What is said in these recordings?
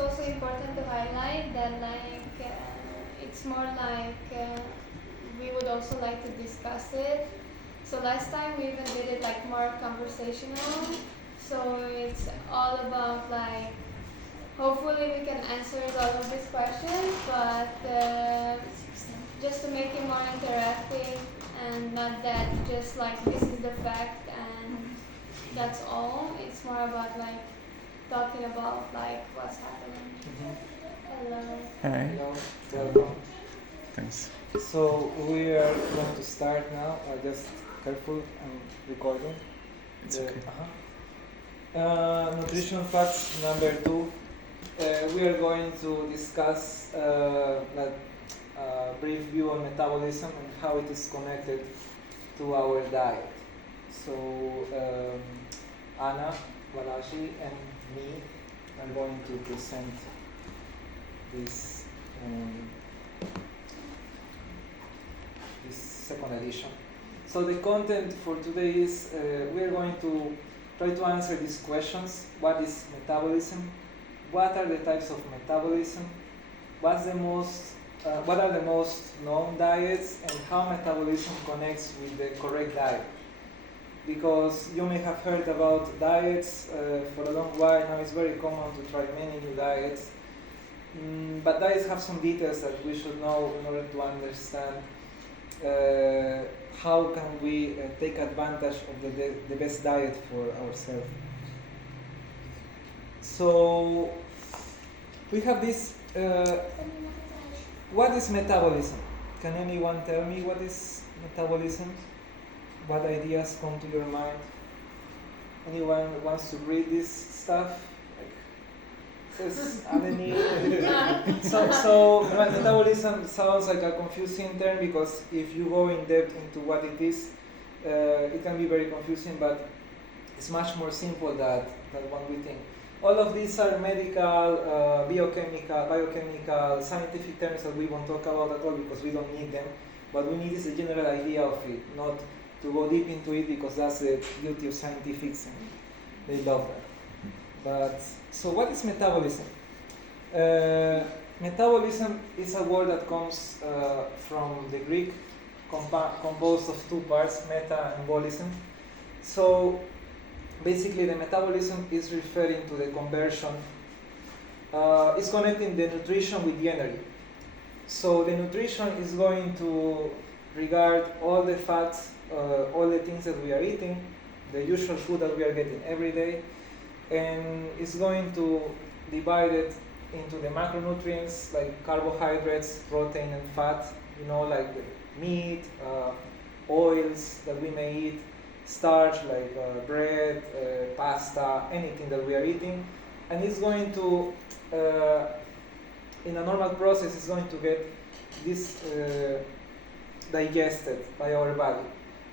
also important to highlight that it's more we would also like to discuss it. So last time we even did it more conversational. So it's all about hopefully we can answer all of these questions, but just to make it more interactive and not that just this is the fact and that's all. It's more about talking about what's happening. Hello. Hi. Hello, welcome. Thanks. So we are going to start now. Just careful, I'm recording. It's okay. Nutrition facts number 2. We are going to discuss a brief view on metabolism and how it is connected to our diet. So Anna, Balaji, and me are going to present this second edition. So the content for today is we are going to try to answer these questions. What is metabolism? What are the types of metabolism? What are the most known diets, and how metabolism connects with the correct diet? Because you may have heard about diets for a long while now. It's very common to try many new diets, but diets have some details that we should know in order to understand how can we take advantage of the best diet for ourselves. So we have this. What is metabolism? Can anyone tell me what is metabolism? What ideas come to your mind? Anyone wants to read this stuff? So metabolism sounds like a confusing term because if you go in depth into what it is, it can be very confusing, but it's much more simple than what we think. All of these are medical, biochemical, scientific terms that we won't talk about at all because we don't need them. What we need is a general idea of it, not to go deep into it because that's the beauty of scientifics and they love that. But so what is metabolism? Metabolism is a word that comes from the Greek, composed of two parts, meta and bolism. So basically the metabolism is referring to the conversion, it's connecting the nutrition with the energy. So the nutrition is going to regard all the fats, all the things that we are eating, the usual food that we are getting every day, and it's going to divide it into the macronutrients like carbohydrates, protein, and fat, like the meat, oils that we may eat, starch like bread, pasta, anything that we are eating, and it's going to, in a normal process, it's going to get this digested by our body.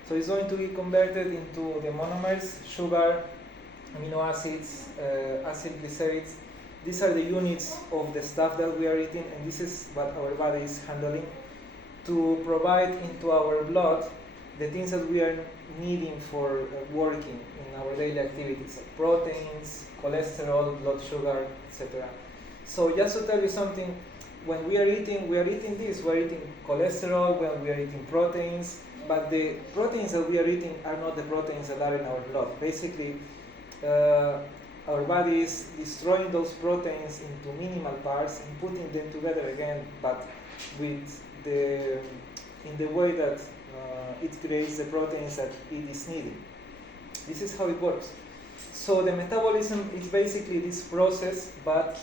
So it's going to be converted into the monomers, sugar, amino acids, acid glycerides. These are the units of the stuff that we are eating, and this is what our body is handling to provide into our blood the things that we are needing for working in our daily activities, like proteins, cholesterol, blood sugar, etc. So just to tell you something, when we are eating this, we are eating cholesterol, when we are eating proteins, but the proteins that we are eating are not the proteins that are in our blood. Basically, our body is destroying those proteins into minimal parts and putting them together again, but with in the way that it creates the proteins that it is needing. This is how it works. So the metabolism is basically this process, but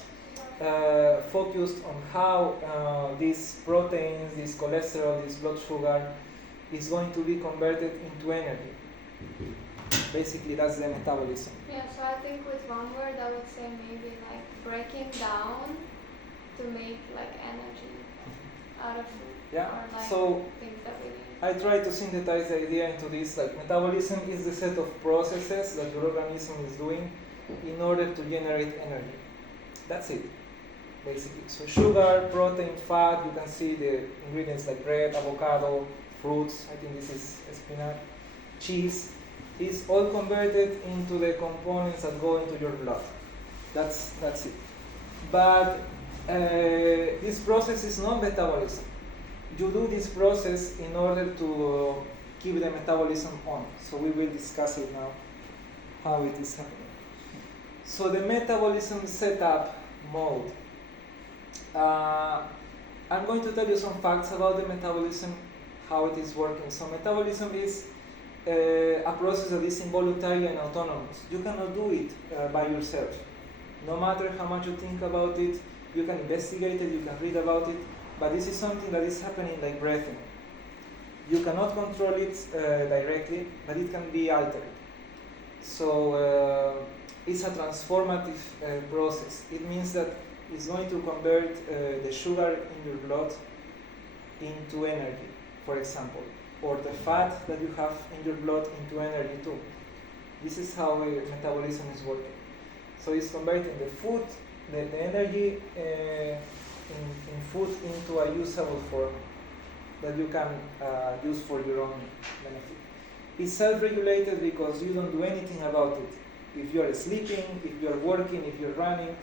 focused on how these proteins, this cholesterol, this blood sugar is going to be converted into energy. Basically, that's the metabolism. Yeah, so I think with one word I would say maybe breaking down to make energy out of food. Yeah, or so things that we need. I try to synthesize the idea into this, metabolism is the set of processes that your organism is doing in order to generate energy. That's it, basically. So sugar, protein, fat, you can see the ingredients like bread, avocado, fruits, I think this is spinach, cheese, is all converted into the components that go into your blood. That's it. But this process is not metabolism. You do this process in order to keep the metabolism on. So we will discuss it now, how it is happening. So the metabolism setup mode. I'm going to tell you some facts about the metabolism, how it is working. So metabolism is a process that is involuntary and autonomous. You cannot do it by yourself. No matter how much you think about it, you can investigate it, you can read about it, but this is something that is happening like breathing. You cannot control it directly, but it can be altered. So it's a transformative process. It means that it's going to convert the sugar in your blood into energy, for example, or the fat that you have in your blood into energy too. This is how metabolism is working. So it's converting the food, the energy in food into a usable form that you can use for your own benefit. It's self-regulated because you don't do anything about it. If you're sleeping, if you're working, if you're running,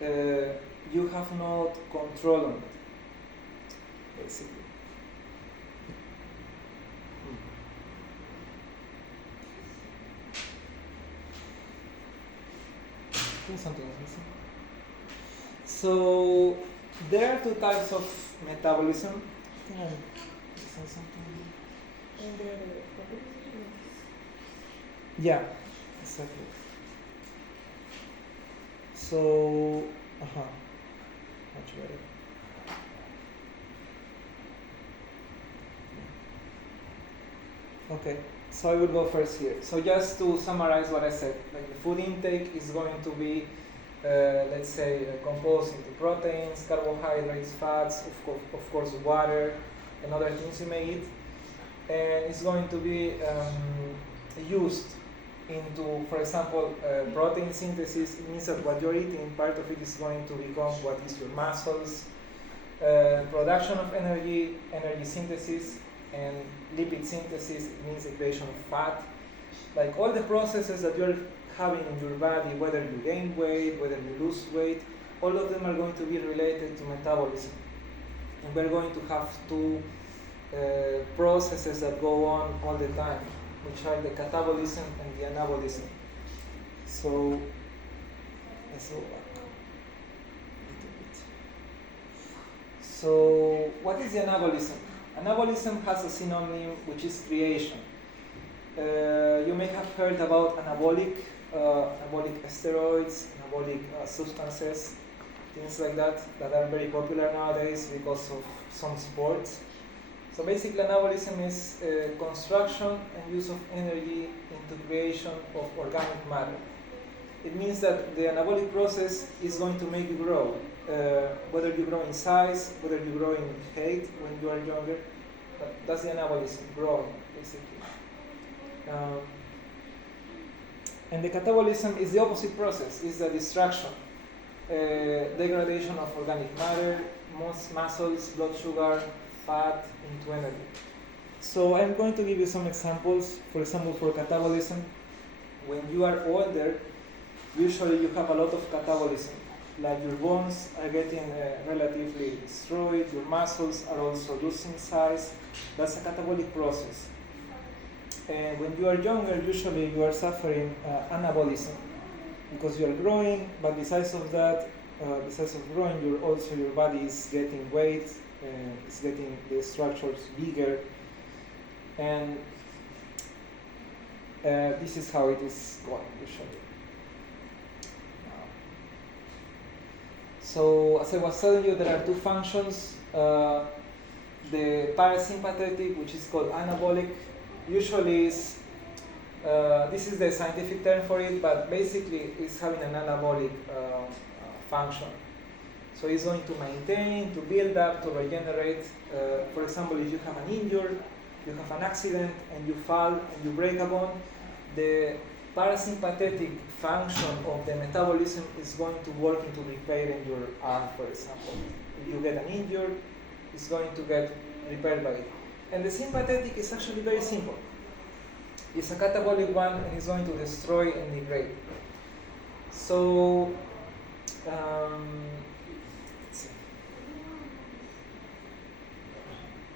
you have no control on it, basically. Something is missing. So there are two types of metabolism. I think I'm missing something. Yeah, exactly. So, much better. Okay, so I will go first here. So just to summarize what I said, like the food intake is going to be, let's say, composed into proteins, carbohydrates, fats, of course water, and other things you may eat. And it's going to be used into, for example, protein synthesis. It means that what you're eating, part of it is going to become what is your muscles, production of energy, energy synthesis, and lipid synthesis. It means the creation of fat. Like all the processes that you're having in your body, whether you gain weight, whether you lose weight, all of them are going to be related to metabolism. And we're going to have two processes that go on all the time, which are the catabolism and the anabolism. So let's go back a little bit. So what is the anabolism? Anabolism has a synonym which is creation. You may have heard about anabolic steroids, anabolic substances, things like that are very popular nowadays because of some sports. So basically anabolism is construction and use of energy into creation of organic matter. It means that the anabolic process is going to make you grow, whether you grow in size, whether you grow in height when you are younger. That's the anabolism, growing basically. And the catabolism is the opposite process, is the destruction, degradation of organic matter, muscles, blood sugar, fat into energy. So I'm going to give you some examples. For example, for catabolism, when you are older, usually you have a lot of catabolism. Like your bones are getting relatively destroyed, your muscles are also losing size. That's a catabolic process. And when you are younger, usually you are suffering anabolism because you are growing, but besides of that, besides of growing, your body is getting weight, it's getting the structures bigger, and this is how it is going usually. So as I was telling you, there are two functions. The parasympathetic, which is called anabolic, usually is, this is the scientific term for it, but basically it's having an anabolic function. So it's going to maintain, to build up, to regenerate. For example, if you have an injury, you have an accident, and you fall and you break a bone, the parasympathetic function of the metabolism is going to work into repairing your arm, for example. If you get an injury, it's going to get repaired by it. And the sympathetic is actually very simple. It's a catabolic one, and it's going to destroy and degrade. So Let's see.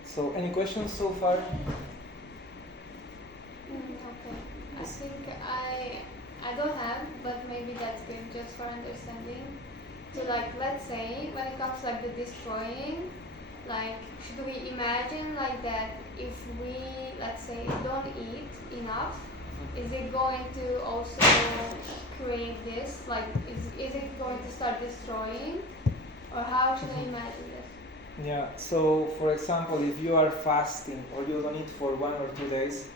So, any questions so far? Okay. I think I don't have, but maybe that's good just for understanding. So like let's say when it comes like the destroying, like should we imagine like that if we let's say don't eat enough, is it going to also create this? Like is it going to start destroying? Or how should I imagine this? Yeah, so for example, if you are fasting or you don't eat for 1 or 2 days,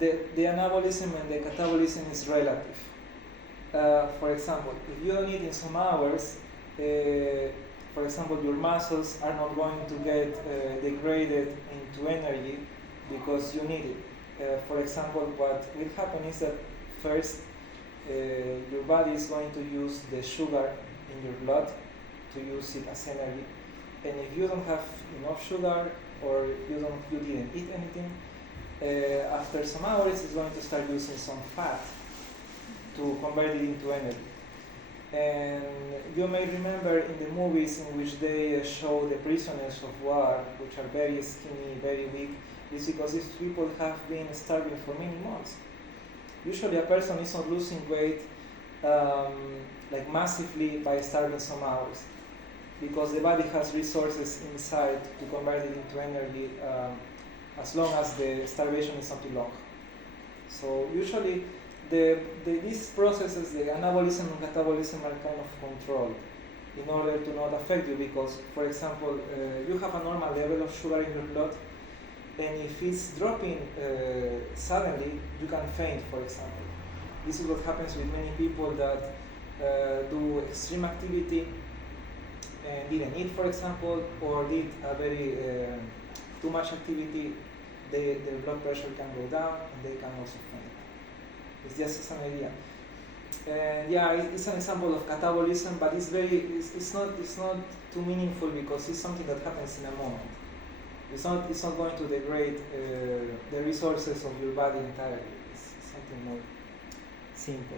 the anabolism and the catabolism is relative. For example, if you don't eat in some hours, for example, your muscles are not going to get degraded into energy because you need it. For example, what will happen is that first your body is going to use the sugar in your blood to use it as energy, and if you don't have enough sugar or you didn't eat anything, after some hours it's going to start using some fat to convert it into energy. And you may remember in the movies in which they show the prisoners of war, which are very skinny, very weak, is because these people have been starving for many months. Usually a person is not losing weight like massively by starving some hours, because the body has resources inside to convert it into energy as long as the starvation is not too long. So usually these processes, the anabolism and catabolism, are kind of controlled in order to not affect you, because, for example, you have a normal level of sugar in your blood, and if it's dropping suddenly, you can faint, for example. This is what happens with many people that do extreme activity and didn't eat, for example, or did a very too much activity. Their blood pressure can go down and they can also faint. It's just an idea. And yeah, it's an example of catabolism, but it's not too meaningful because it's something that happens in a moment. It's not going to degrade the resources of your body entirely. It's something more simple.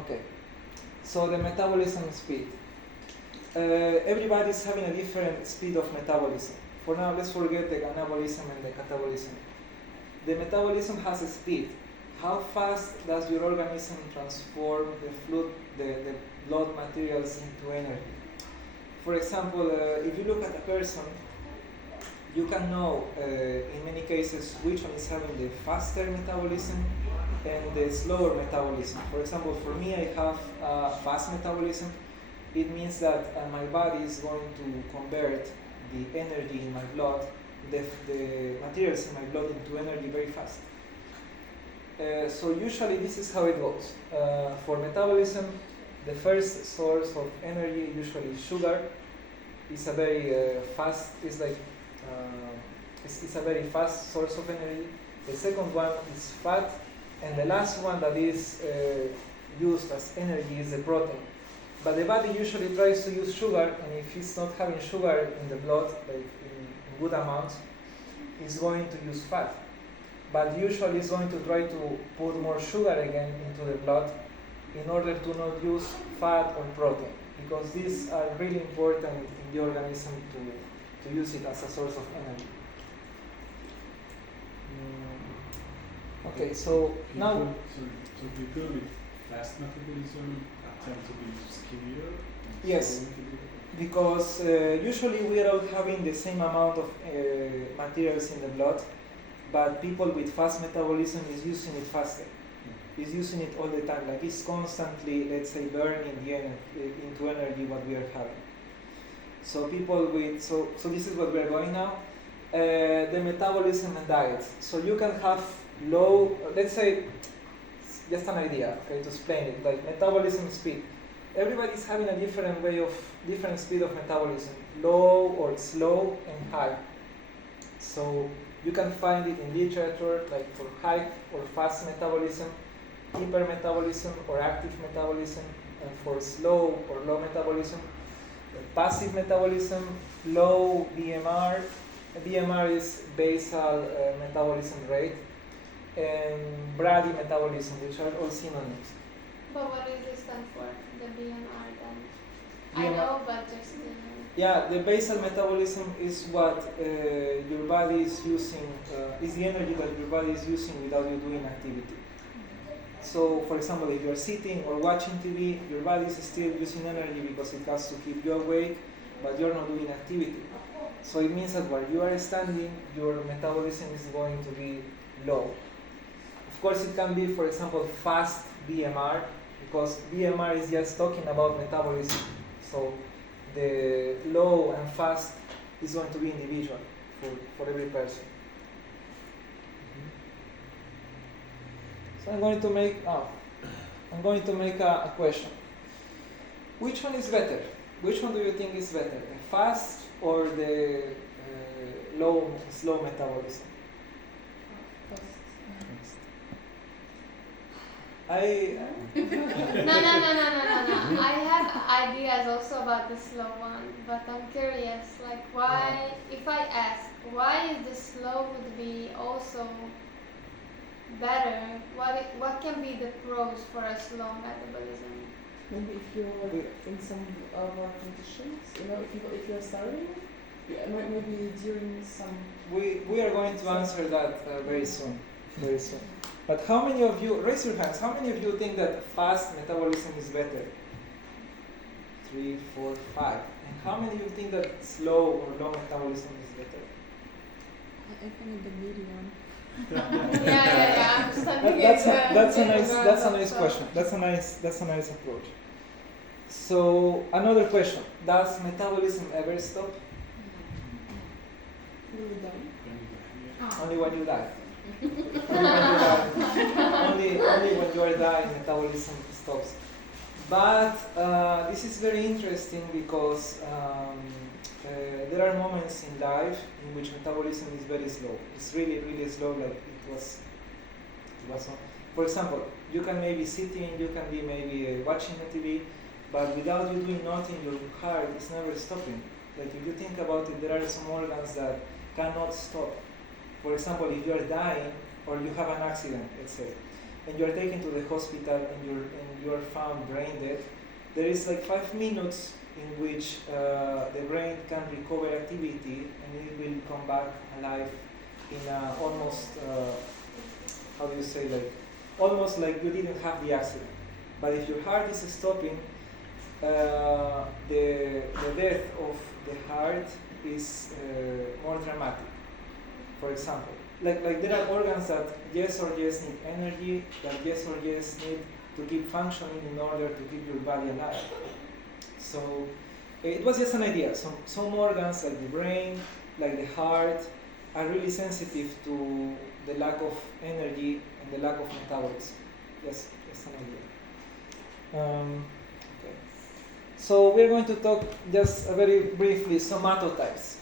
Okay. So the metabolism speed. Everybody is having a different speed of metabolism. For now, let's forget the anabolism and the catabolism. The metabolism has a speed. How fast does your organism transform the blood materials into energy? For example, if you look at a person, you can know in many cases which one is having the faster metabolism and the slower metabolism. For example, for me, I have fast metabolism. It means that my body is going to convert the energy in my blood, the materials in my blood, into energy very fast. So usually this is how it goes. For metabolism, the first source of energy usually is sugar. It's a very fast. It's like it's a very fast source of energy. The second one is fat, and the last one that is used as energy is the protein. But the body usually tries to use sugar, and if it's not having sugar in the blood, like in good amounts, it's going to use fat. But usually it's going to try to put more sugar again into the blood in order to not use fat or protein, because these are really important in the organism to use it as a source of energy. Okay, so now... So people with fast metabolism tend to be skinnier? Yes, because usually we are all having the same amount of materials in the blood, but people with fast metabolism is using it faster. Is using it all the time, like it's constantly, let's say, burning the energy into energy what we are having. So people with, so this is what we are going now, the metabolism and diet. So you can have low, let's say, just an idea, okay, to explain it, like metabolism speed. Everybody is having a different speed of metabolism, low or slow and high. So you can find it in literature, like for high or fast metabolism, hypermetabolism or active metabolism, and for slow or low metabolism, passive metabolism, low BMR, BMR is basal metabolism rate, and brady metabolism, which are all synonyms. But what does it stand for, the BMR then? I BMR know, but just Yeah, the basal metabolism is what your body is using, is the energy that your body is using without you doing activity. So, for example, if you're sitting or watching TV, your body is still using energy because it has to keep you awake, but you're not doing activity. So it means that while you are standing, your metabolism is going to be low. Of course, it can be, for example, fast BMR, because BMR is just talking about metabolism. So the low and fast is going to be individual for every person. So I'm going to make a question. Which one is better? Which one do you think is better, the fast or the slow metabolism? no. I have ideas also about the slow one, but I'm curious, like why, if I ask, why is the slow would be also better? What can be the pros for a slow metabolism? Maybe if you're in some other conditions, if you're starving, maybe during some. We are going to answer that very soon. But how many of you, raise your hands, how many of you think that fast metabolism is better? 3, 4, 5. And how many of you think that slow or low metabolism is better? I think the medium. Yeah. I'm studying That's a nice question. That's a nice approach. So another question: does metabolism ever stop? Really done. Only when you die. Only when you are dying, metabolism stops. But this is very interesting because there are moments in life in which metabolism is very slow. It's really, really slow, like it was on. For example, you can maybe sitting, you can be maybe watching the TV, but without you doing nothing, your heart is never stopping. Like if you think about it, there are some organs that cannot stop. For example, if you are dying or you have an accident, let's say, and you are taken to the hospital and you are found brain dead, there is like 5 minutes in which the brain can recover activity and it will come back alive in almost, how do you say, like almost like you didn't have the accident. But if your heart is stopping, the death of the heart is more dramatic. For example, like there are organs that yes or yes need energy, that yes or yes need to keep functioning in order to keep your body alive. So it was just an idea. Some organs like the brain, like the heart, are really sensitive to the lack of energy and the lack of metabolism. Just an idea. Okay. So we're going to talk just very briefly somatotypes.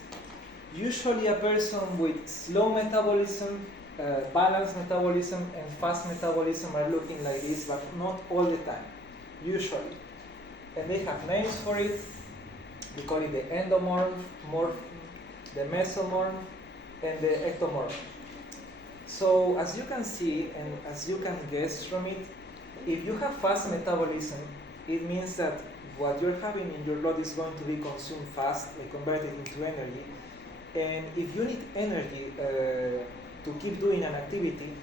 Usually a person with slow metabolism, balanced metabolism, and fast metabolism are looking like this, but not all the time, usually. And they have names for it. We call it the endomorph, the mesomorph, and the ectomorph. So as you can see, and as you can guess from it, if you have fast metabolism, it means that what you're having in your blood is going to be consumed fast and converted into energy. And if you need energy to keep doing an activity,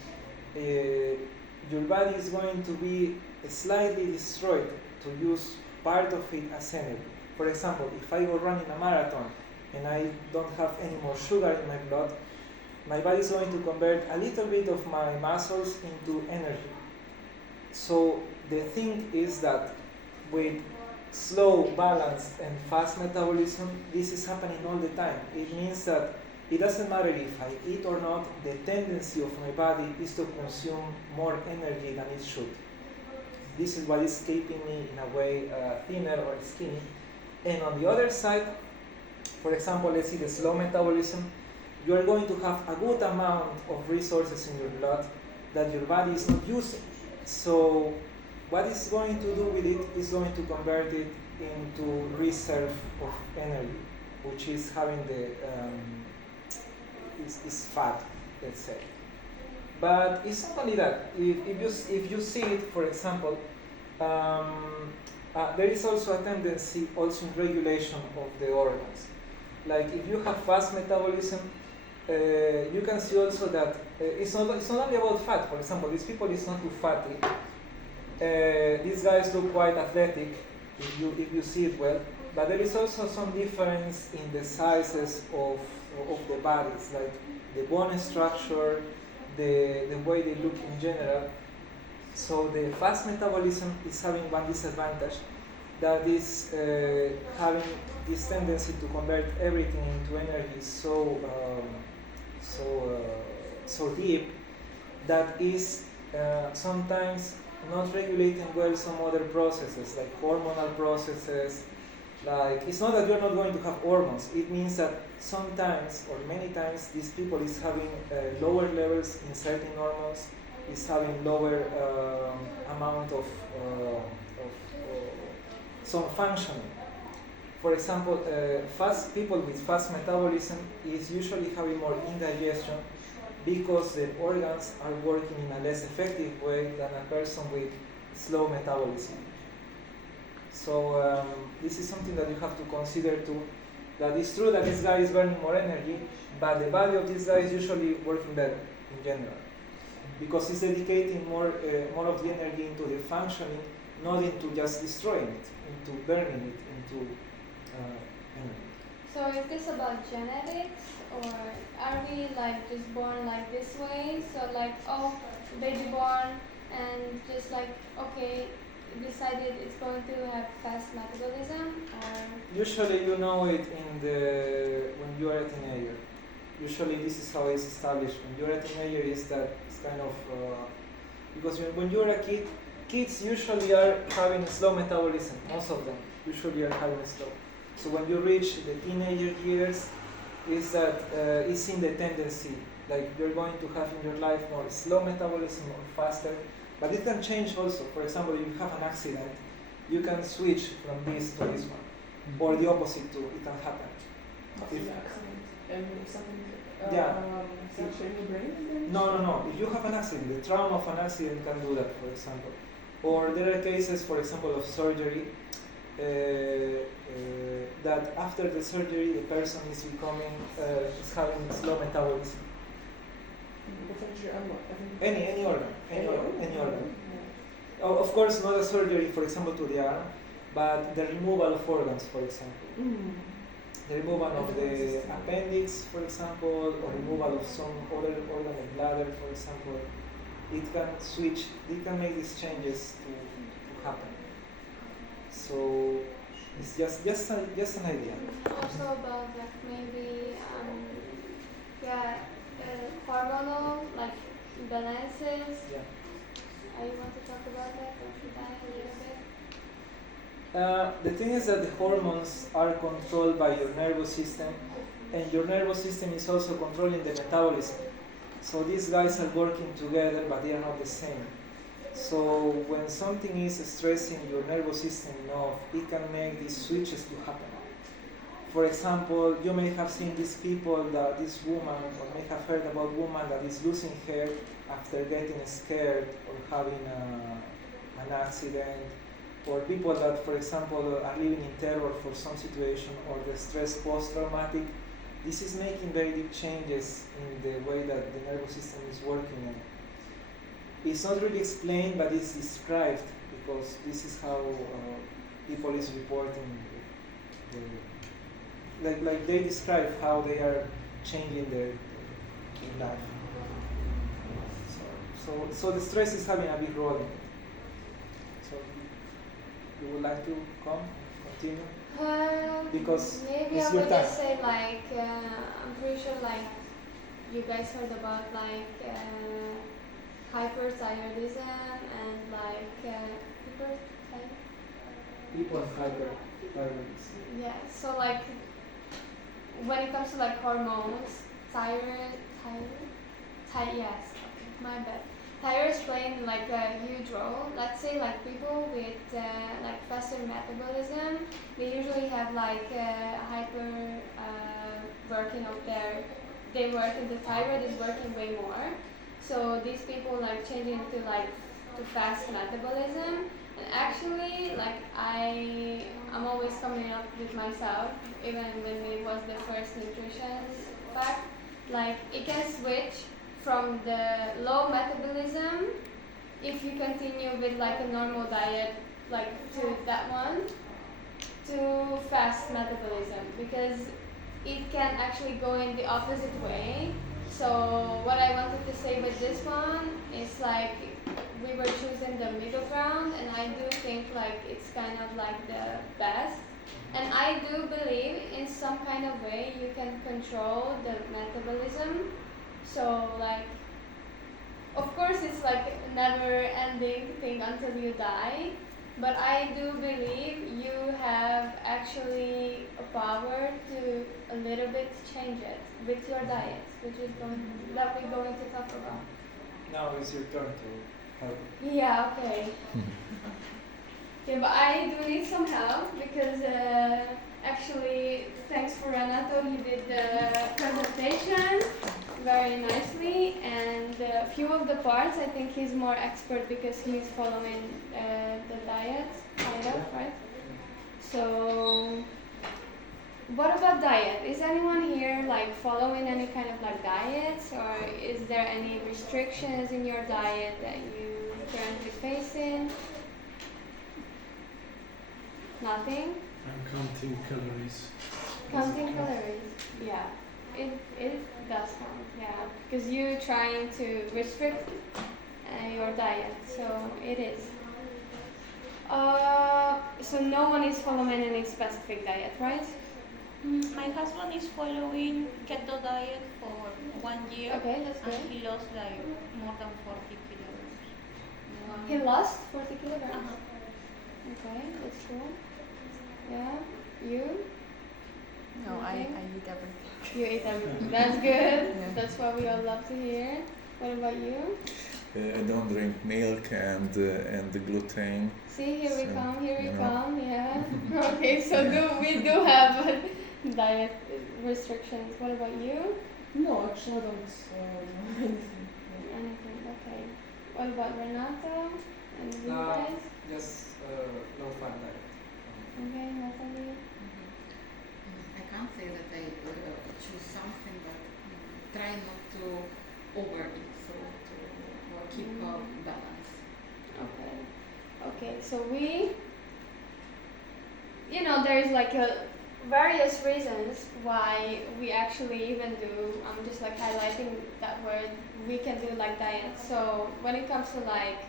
your body is going to be slightly destroyed to use part of it as energy. For example, if I go running a marathon and I don't have any more sugar in my blood, my body is going to convert a little bit of my muscles into energy. So the thing is that with slow, balanced, and fast metabolism, this is happening all the time. It means that it doesn't matter if I eat or not, the tendency of my body is to consume more energy than it should. This is what is keeping me in a way thinner or skinny. And on the other side, for example, let's see the slow metabolism, you are going to have a good amount of resources in your blood that your body is not using. So what it's going to do with it is going to convert it into reserve of energy, which is having is fat, let's say. But it's not only that. If you see it, for example, there is also a tendency also in regulation of the organs. Like if you have fast metabolism, you can see also that it's not only about fat. For example, these people is not too fatty. These guys look quite athletic if you see it well. But there is also some difference in the sizes of the bodies, like the bone structure, the way they look in general. So the fast metabolism is having one disadvantage, that is having this tendency to convert everything into energy so deep that is sometimes not regulating well some other processes, like hormonal processes. Like, it's not that you're not going to have hormones. It means that sometimes or many times these people is having lower levels in certain hormones, is having lower amount of some functioning. For example, fast people with fast metabolism is usually having more indigestion because the organs are working in a less effective way than a person with slow metabolism. So this is something that you have to consider too. That it's true that this guy is burning more energy, but the body of this guy is usually working better in general, because he's dedicating more of the energy into the functioning, not into just destroying it, into burning it, into energy. So is this about genetics, or are we like just born like this way? So like, oh, baby born and just like, okay, decided it's going to have fast metabolism, or Usually you know it when you are a teenager. Usually this is how it's established. When you're a teenager, is that it's kind of because when you're a kid, kids usually are having slow metabolism. Most of them usually are having slow. So when you reach the teenager years, is that it's in the tendency, like you're going to have in your life more slow metabolism or faster, but it can change also. For example, if you have an accident, you can switch from this to this one, or the opposite too. It can happen. After the accident, and if something Yeah. fracture in your brain, then No. If you have an accident, the trauma of an accident can do that, for example. Or there are cases, for example, of surgery, that after the surgery, the person is is having slow metabolism. the fracture and what? Any organ. Yeah. Of course, not a surgery, for example, to the arm, but the removal of organs, for example. The removal of the appendix, for example, or removal of some other organ, like bladder, for example. It can switch, it can make these changes to happen. So it's just an idea. also about like maybe hormonal like balances. Yeah. I want to talk about that, or should I a little bit? The thing is that the hormones are controlled by your nervous system, and your nervous system is also controlling the metabolism. So these guys are working together, but they are not the same. So when something is stressing your nervous system enough, it can make these switches to happen. For example, you may have seen these people, this woman, or may have heard about woman that is losing hair after getting scared or having an accident, or people that, for example, are living in terror for some situation, or the stress post-traumatic. This is making very deep changes in the way that the nervous system is working. And it's not really explained, but it's described, because this is how people is reporting. Like they describe how they are changing their life. So the stress is having a big role in it. So you would like to continue? Because maybe it's I your would time. just say like I'm pretty sure like you guys heard about like hyperthyroidism and like hyperthyroidism. People have hyperthyroidism. Yeah, so like when it comes to like hormones, yes, okay, my bad. Thyroid is playing like a huge role. Let's say like people with like faster metabolism, they usually have like hyper working of their they work and the thyroid is working way more. So these people like changing to like to fast metabolism. And actually, like I'm always coming up with myself, even when it was the first nutrition fact, like it can switch from the low metabolism if you continue with like a normal diet, like to that one, to fast metabolism, because it can actually go in the opposite way. So what I wanted to say with this one is like we were choosing the middle ground, and I do think like it's kind of like the best. And I do believe in some kind of way you can control the metabolism. So like, of course it's like a never ending thing until you die. But I do believe you have actually a power to a little bit change it with your diet, which is that we're going to talk about. Now it's your turn to help. Yeah, okay. Okay, but I do need some help because actually, thanks for Renato, he did the presentation very nicely, and a few of the parts I think he's more expert because he's following the diet kind of, right? So, what about diet? Is anyone here like following any kind of like diets, or is there any restrictions in your diet that you currently facing? Nothing? I'm counting calories. Counting calories, yeah. It does count, yeah. Because you're trying to restrict your diet, so it is. So no one is following any specific diet, right? My husband is following keto diet for 1 year. Okay, that's good. And he lost like more than 40 kilograms. He lost 40 kilograms. Uh-huh. Okay, that's cool. Yeah, you? No, I Nothing? eat everything. You eat everything. That's good. Yeah. That's what we all love to hear. What about you? I don't drink milk and the gluten. See, here we So, come, you know. yeah. Okay, so we do have diet restrictions. What about you? No, actually I don't do anything. Anything, okay. What about Renato? And you Uh, guys? Just low fat diet. Okay, Natalie? I can't say that I choose something, but try not to overeat, so to keep balance. Okay. Okay, so there is like various reasons why we actually even do, I'm just like highlighting that word, we can do like diet. So when it comes to like,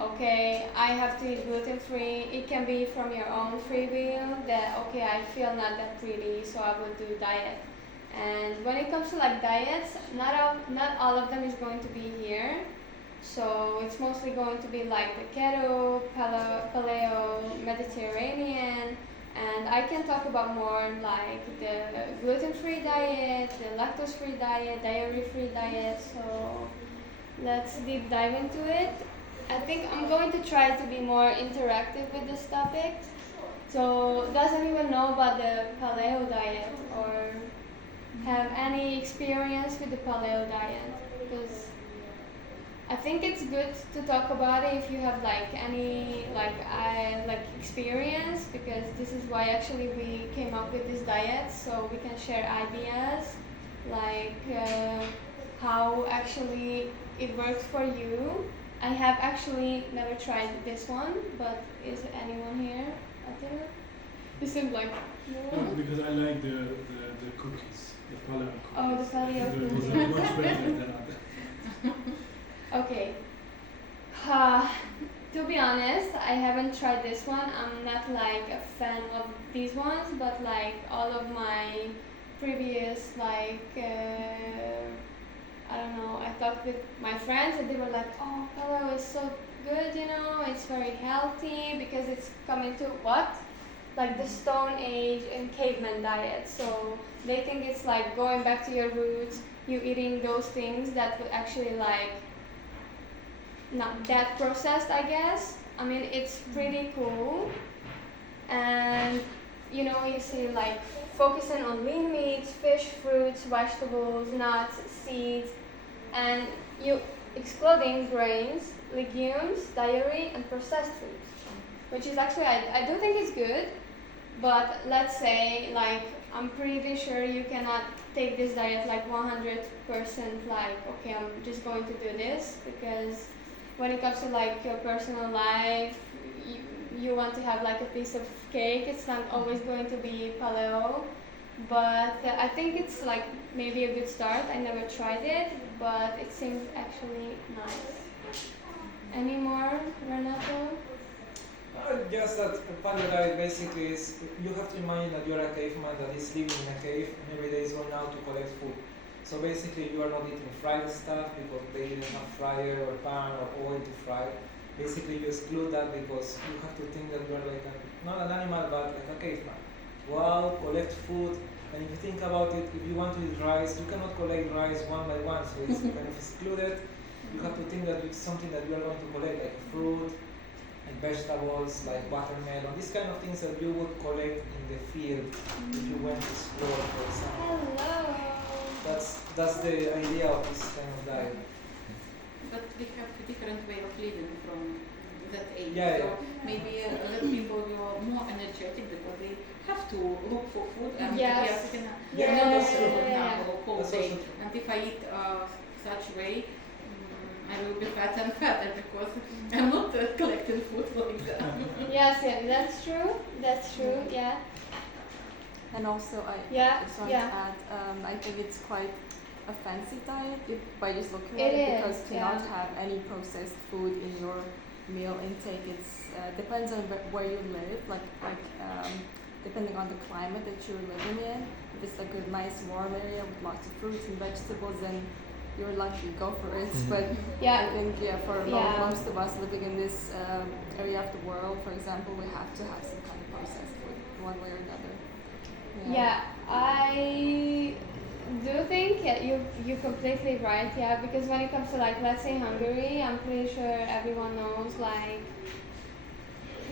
okay, I have to eat gluten free, it can be from your own free will that, okay, I feel not that pretty, so I will do diet. And when it comes to like diets, not all of them is going to be here. So it's mostly going to be like the keto, paleo, Mediterranean, and I can talk about more like the gluten-free diet, the lactose-free diet, dairy-free diet. So let's deep dive into it. I think I'm going to try to be more interactive with this topic. So does anyone know about the paleo diet or have any experience with the paleo diet? Because I think it's good to talk about it if you have like any like experience, because this is why actually we came up with this diet, so we can share ideas like how actually it works for you. I have actually never tried this one, but is anyone here? Attila? You seem like No, because I like the cookies, the paleo cookies. Oh, the paleo Those cookies. are much better than others. Okay. To be honest, I haven't tried this one. I'm not like a fan of these ones, but like all of my previous I don't know, I talked with my friends and they were like, oh, paleo is so good, it's very healthy because it's coming to what? Like the Stone Age and caveman diet. So they think it's like going back to your roots, you eating those things that would actually like not that processed, I guess. I mean, it's pretty cool. And you see like focusing on lean meats, fish, fruits, vegetables, nuts, seeds, and you excluding grains, legumes, dairy, and processed foods, which is actually I do think it's good, but let's say like I'm pretty sure you cannot take this diet like 100% like okay I'm just going to do this, because when it comes to like your personal life, you want to have like a piece of cake. It's not always going to be paleo, but I think it's like maybe a good start. I never tried it, but it seems actually nice. Any more, Renato? Just that paleo diet basically is, you have to imagine that you're a caveman that is living in a cave and every day is going out to collect food. So basically you are not eating fried stuff because they didn't have fryer or pan or oil to fry. Basically you exclude that because you have to think that you are like not an animal but like a caveman. Go out, collect food, and if you think about it, if you want to eat rice, you cannot collect rice one by one, so it's kind of excluded. You have to think that it's something that you are going to collect, like fruit, like vegetables, like watermelon, these kind of things that you would collect in the field if you went to explore, for example. Hello. That's the idea of this kind of diet. But we have a different way of living from that age. Yeah, so yeah. maybe that people were more energetic because they have to look for food and Yes. they are sitting Yeah, in that's true. for example, whole That's day. also true. And if I eat such way, I will be fat and fatter because I'm not collecting food like that. Yes, yeah, that's true. That's true. Yeah. And also, I Yeah, just want yeah. to add, I think it's quite a fancy diet by just looking It at it, is, because to yeah. not have any processed food in your meal intake, it's depends on where you live, depending on the climate that you're living in. If it's like a nice warm area with lots of fruits and vegetables, then you're lucky, go for it. But Yeah. I think for Yeah. most of us living in this area of the world, for example, we have to have some kind of processed food one way or another. Yeah, I do think you're completely right. Yeah, because when it comes to like let's say Hungary, I'm pretty sure everyone knows like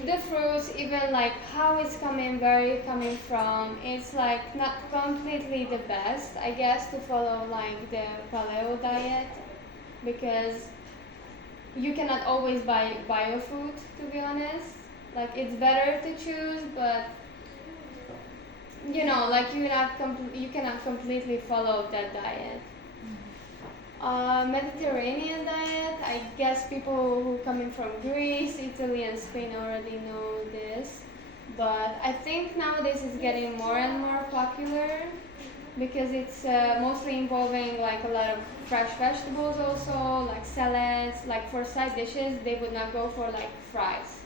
the fruits, even like how it's coming from. It's like not completely the best, I guess, to follow like the paleo diet, because you cannot always buy bio food. To be honest, like it's better to choose, but you know, like you cannot completely follow that diet. Mediterranean diet, I guess people who coming from Greece, Italy, and Spain already know this, but I think nowadays it's getting more and more popular because it's mostly involving like a lot of fresh vegetables, also like salads. Like for side dishes, they would not go for like fries,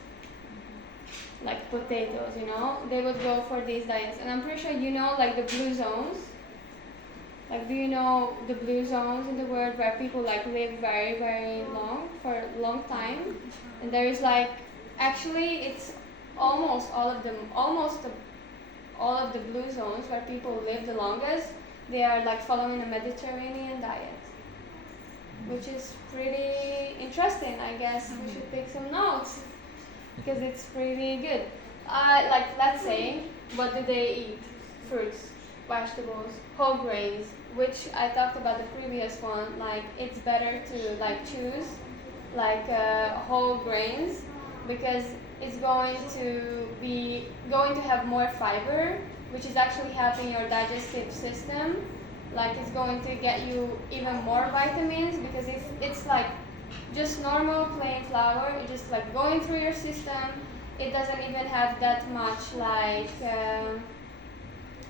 like potatoes, you know, they would go for these diets. And I'm pretty sure you know like the blue zones. Like, do you know the blue zones in the world where people like live very, very long, for a long time? And there is like, actually it's almost all of them, all of the blue zones where people live the longest, they are like following a Mediterranean diet, which is pretty interesting. I guess we should take some notes because it's pretty good. Like, let's say, what do they eat? Fruits, vegetables, whole grains, which I talked about the previous one. Like, it's better to like choose like whole grains because it's going to have more fiber, which is actually helping your digestive system. Like, it's going to get you even more vitamins because it's like just normal plain flour. It's just like going through your system. It doesn't even have that much like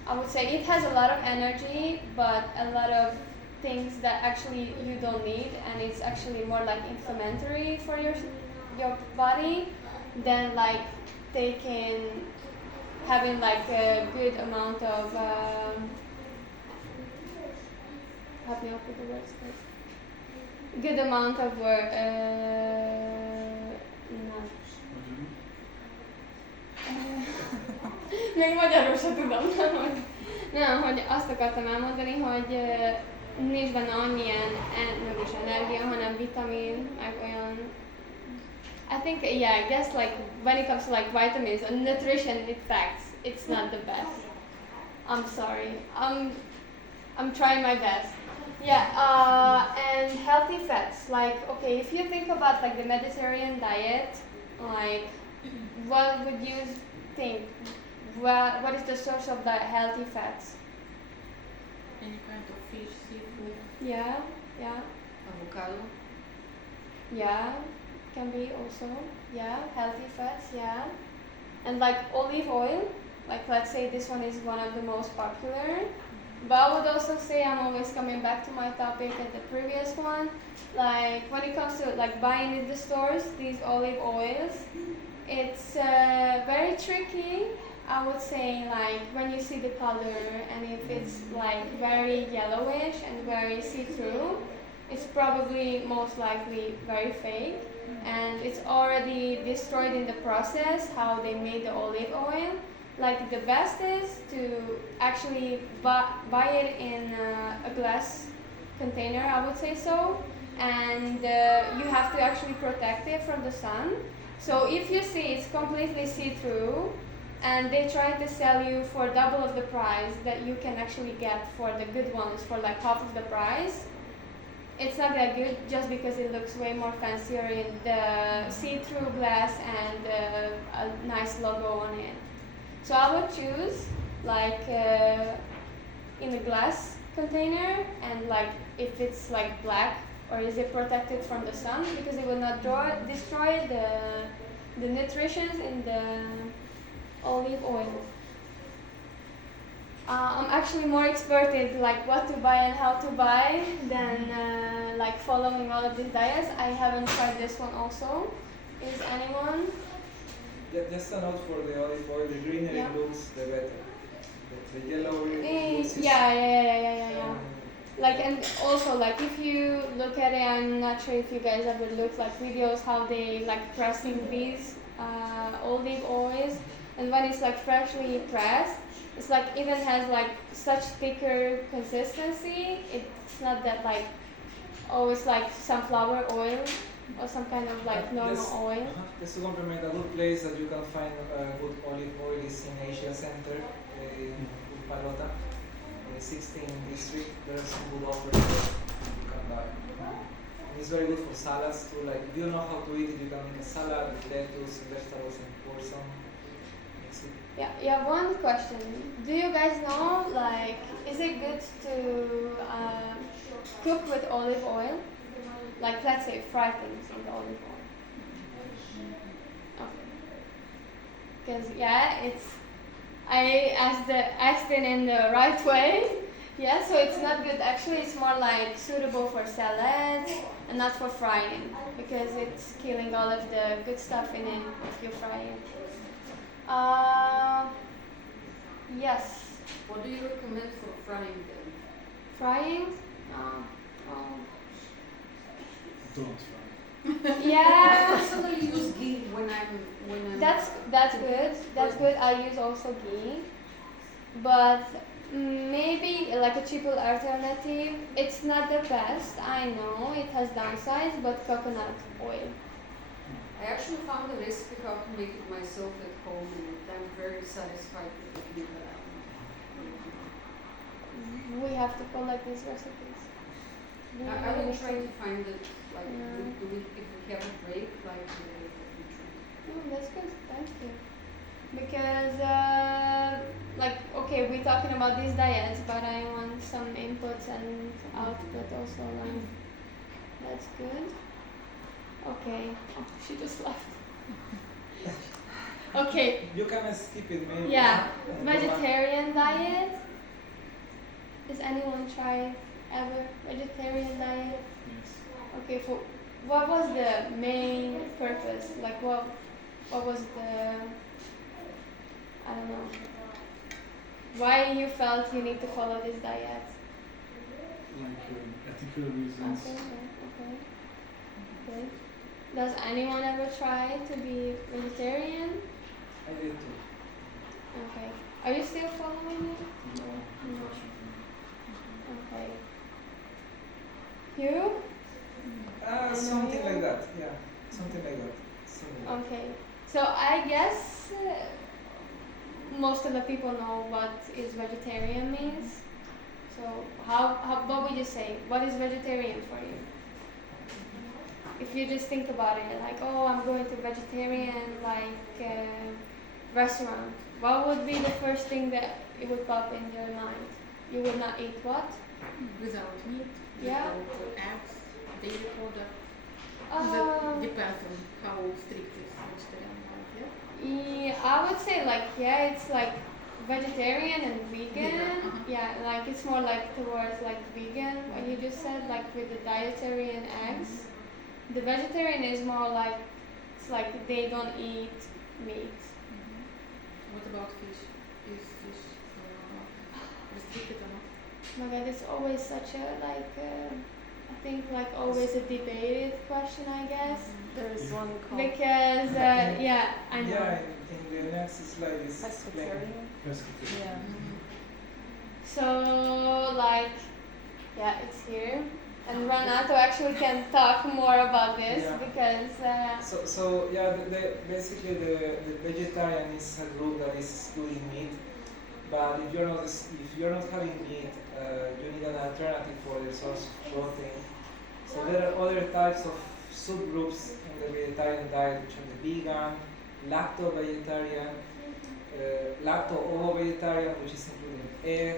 I would say it has a lot of energy, but a lot of things that actually you don't need, and it's actually more like inflammatory for your body than like having like a good amount of help me out with the words, please. Good amount of még magyarul se tudom, nem, hogy azt akartam elmondani, hogy nincs benne annyian mögös energia, hanem vitamin, meg olyan. I think, yeah, I guess like when it comes to like vitamins and nutrition, in fact, it's not the best. I'm sorry. I'm trying my best. Yeah, and healthy fats. Like, okay, if you think about like the Mediterranean diet, like, what would you think? What is the source of the healthy fats? Any kind of fish, seafood, Yeah, yeah, avocado. yeah. Can be also. Yeah, healthy fats. Yeah, and like olive oil. Like, let's say this one is one of the most popular. But I would also say I'm always coming back to my topic at the previous one. Like when it comes to like buying in the stores these olive oils, it's very tricky. I would say like when you see the color and if it's like very yellowish and very see-through, it's probably most likely very fake and it's already destroyed in the process how they made the olive oil. Like the best is to actually buy it in a glass container, I would say so, and you have to actually protect it from the sun. So if you see it's completely see-through and they try to sell you for double of the price that you can actually get for the good ones for like half of the price, it's not that good just because it looks way more fancier in the see-through glass and a nice logo on it. So I would choose like in a glass container and like if it's like black or is it protected from the sun because it will not destroy the nutrition in the olive oil. I'm actually more expert in like what to buy and how to buy than like following all of these diets. I haven't tried this one also. Is anyone? Just a note for the olive oil, the greener Yeah. it looks, the better. The yellower it looks is, Yeah. Like and also like if you look at it, I'm not sure if you guys ever look like videos how they like pressing these olive oils, and when it's like freshly pressed, it's like even has like such thicker consistency. It's not that like it's like sunflower oil or some kind of like normal oil. Just to complement, a good place that you can find good olive oil is in Asia Center, in Palota, 16th district. There are some good offers there you can buy. And it's very good for salads too. Like if you don't know how to eat it, you can make a salad with lettuce, vegetables, and pour some. Mix it. Yeah. One question. Do you guys know like is it good to cook with olive oil? Like let's say fry things in the olive oil. Okay. Because I asked it in the right way. Yeah, so it's not good. Actually, it's more like suitable for salads and not for frying because it's killing all of the good stuff in it if you fry it. Yes. What do you recommend for frying them? Frying? Don't fry. Yeah. I personally use ghee when I'm. That's good. That's good. I use also ghee, but maybe like a cheaper alternative. It's not the best. I know it has downsides, but coconut oil. I actually found a recipe how to make it myself at home, and I'm very satisfied with the ghee that We have to collect these recipes. I will try to find it. Like Yeah. if we have a break, like in the future. Oh, that's good. Thank you. Because, like, okay, we're talking about these diets, but I want some inputs and output also. Like, that's good. Okay. Oh, she just left. Okay. You can skip it maybe. Yeah. and go back. Vegetarian diet. Has anyone tried ever vegetarian diet? Yes. Okay, for what was the main purpose? Like what was the I don't know. Why you felt you need to follow this diet? Like ethical reasons. Okay. Does anyone ever try to be vegetarian? I did too. Okay. Are you still following it? No, unfortunately. Okay. You? Something like that. Yeah, something like that. Similar. Okay. So I guess most of the people know what is vegetarian means. So what would you say? What is vegetarian for you? If you just think about it, like, oh, I'm going to vegetarian restaurant, what would be the first thing that it would pop in your mind? You would not eat what? Without meat, Yeah. without eggs, dairy products. Um, That depends on how strict is vegetarian diet, yeah? Yeah, I would say it's like vegetarian and vegan. Vegan, Yeah, like it's more like towards like vegan. What you just said, like with the dietary and eggs. The vegetarian is more like it's like they don't eat meat. What about fish? Is fish restricted or not? My God, it's always such a I think like always a debated question, I guess. There's one called Because yeah, I know. Yeah, in the next slide is explained. pescatarian. Pescatarian. Yeah. So it's here. And Renato actually can talk more about this Yeah. because So yeah, basically the vegetarian is a group that is excluding meat. But if you're not having meat, you need an alternative for the source of protein. So there are other types of subgroups in the vegetarian diet, which are the vegan, lacto-vegetarian, lacto-ovo-vegetarian, which is including egg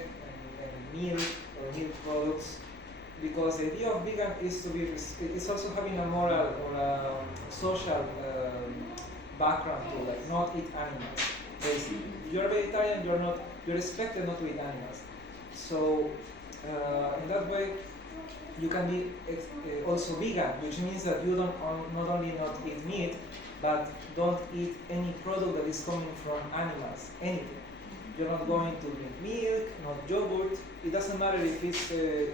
and milk or milk products. Because the idea of vegan is to be it's also having a moral or a social background to like not eat animals. Basically, if you're a vegetarian, you're expected not to eat animals. So in that way, you can be also vegan, which means that you don't not only not eat meat, but don't eat any product that is coming from animals, anything. You're not going to drink milk, not yogurt. It doesn't matter if it's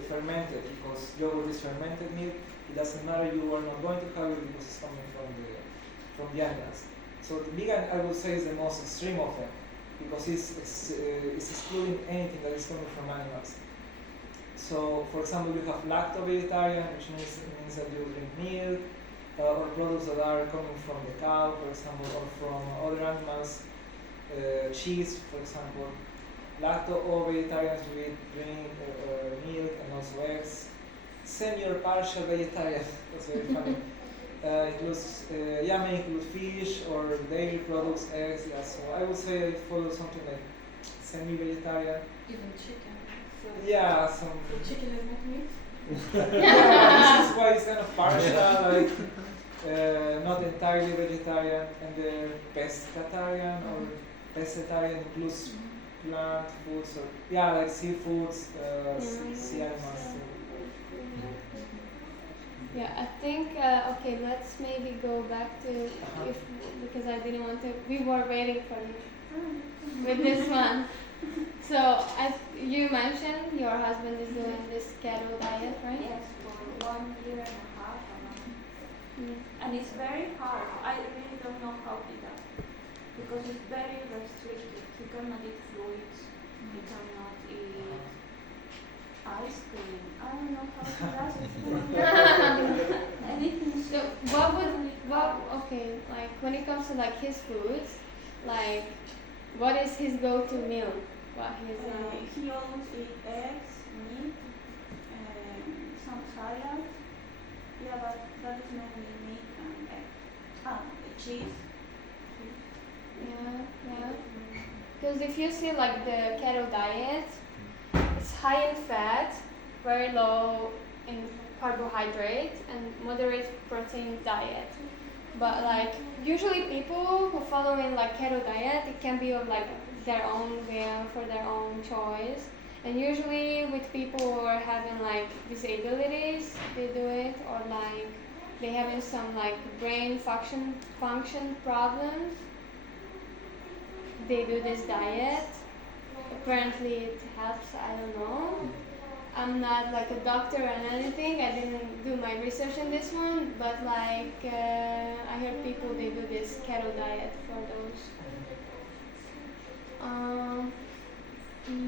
fermented, because yogurt is fermented milk. It doesn't matter, you are not going to have it because it's coming from the animals. So the vegan, I would say, is the most extreme of them, because it's excluding anything that is coming from animals. So, for example, you have lacto-vegetarian, which means that you drink milk, or products that are coming from the cow, for example, or from other animals. Cheese, for example. Lacto-vegetarians will drink milk and also eggs. Semi or partial vegetarian, that's very funny. Includes, may include fish or dairy products, eggs. Yeah, so I would say it follows something like semi-vegetarian. Even chicken. So Yeah, some. chicken is not meat. Yeah, this is why it's kind of partial, like not entirely vegetarian, and the pescatarian or pescatarian includes plant foods or like seafoods, sea animals. yeah, I think okay, let's maybe go back to because I didn't want to. We were waiting for you with this one. So you mentioned your husband is doing this keto diet, right? Yes, for 1 year and a half around. Mm. And it's very hard. I really don't know how he does. Because it's very restricted. He cannot eat fruits. He cannot eat ice cream. I don't know how he does it. Anything So okay, like when it comes to like his foods, like what is his go-to meal? What he's he always eats eggs, meat, some salad. Yeah, but that is mainly meat and egg. Cheese. yeah. Because if you see like the keto diet, it's high in fat, very low in carbohydrate, and moderate protein diet. But like usually people who follow in like keto diet, it can be of like their own will for their own choice. And usually with people who are having like disabilities, they do it, or like they having some like brain function problems. They do this diet. Apparently it helps, I don't know. I'm not like a doctor or anything. I didn't do my research in this one, but like I heard people they do this keto diet for those.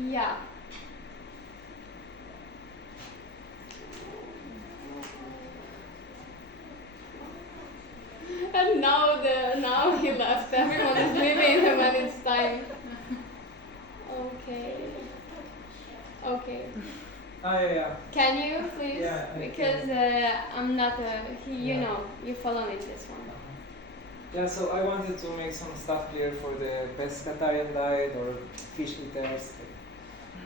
Yeah. And now he left. Everyone is leaving when it's time. Okay. Yeah. Can you please? Yeah, I Because I'm not Yeah. you follow me this one. Yeah, so I wanted to make some stuff clear for the pescatarian diet or fish eaters.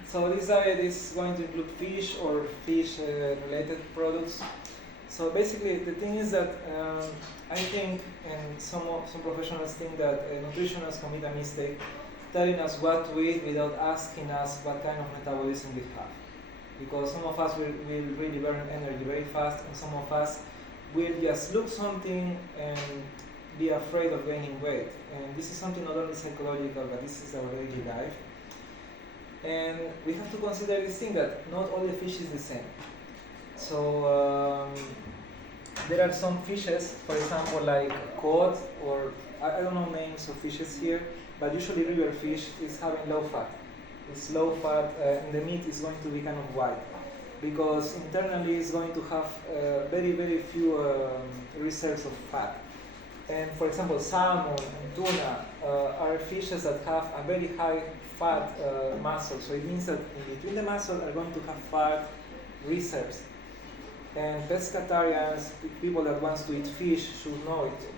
So this diet is going to include fish or fish-related products. So basically, the thing is that I think, and some professionals think that nutritionists commit a mistake telling us what to eat without asking us what kind of metabolism we have. Because some of us will really burn energy very fast, and some of us will just look something and be afraid of gaining weight. And this is something not only psychological, but this is our daily life. And we have to consider this thing that not all the fish is the same. So there are some fishes, for example, like cod, or I don't know names of fishes here, but usually river fish is having low fat. It's low fat, and the meat is going to be kind of white, because internally it's going to have very, very few reserves of fat. And for example, salmon and tuna are fishes that have a very high fat muscle. So it means that in between the muscle are going to have fat reserves. And pescatarians, people that want to eat fish, should know it.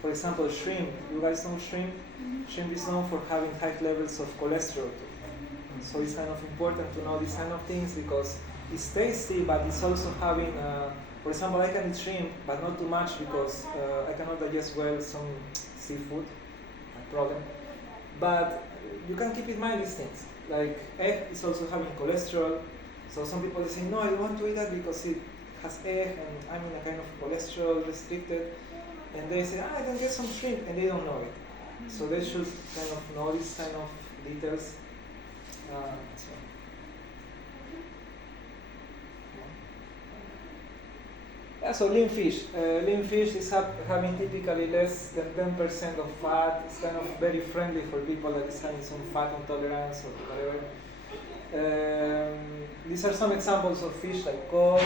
For example, shrimp. You guys know shrimp? Mm-hmm. Shrimp is known for having high levels of cholesterol too. So it's kind of important to know these kind of things because it's tasty, but it's also having, for example, I can eat shrimp, but not too much because I cannot digest well some seafood, no problem. But you can keep in mind these things. Like egg is also having cholesterol. So some people say, no, I don't want to eat that because it has egg and I'm in a kind of cholesterol restricted. And they say, I can get some shrimp, and they don't know it. So they should kind of know these kind of details. So lean fish. Lean fish is having typically less than 10% of fat. It's kind of very friendly for people that is having some fat intolerance or whatever. These are some examples of fish like cod.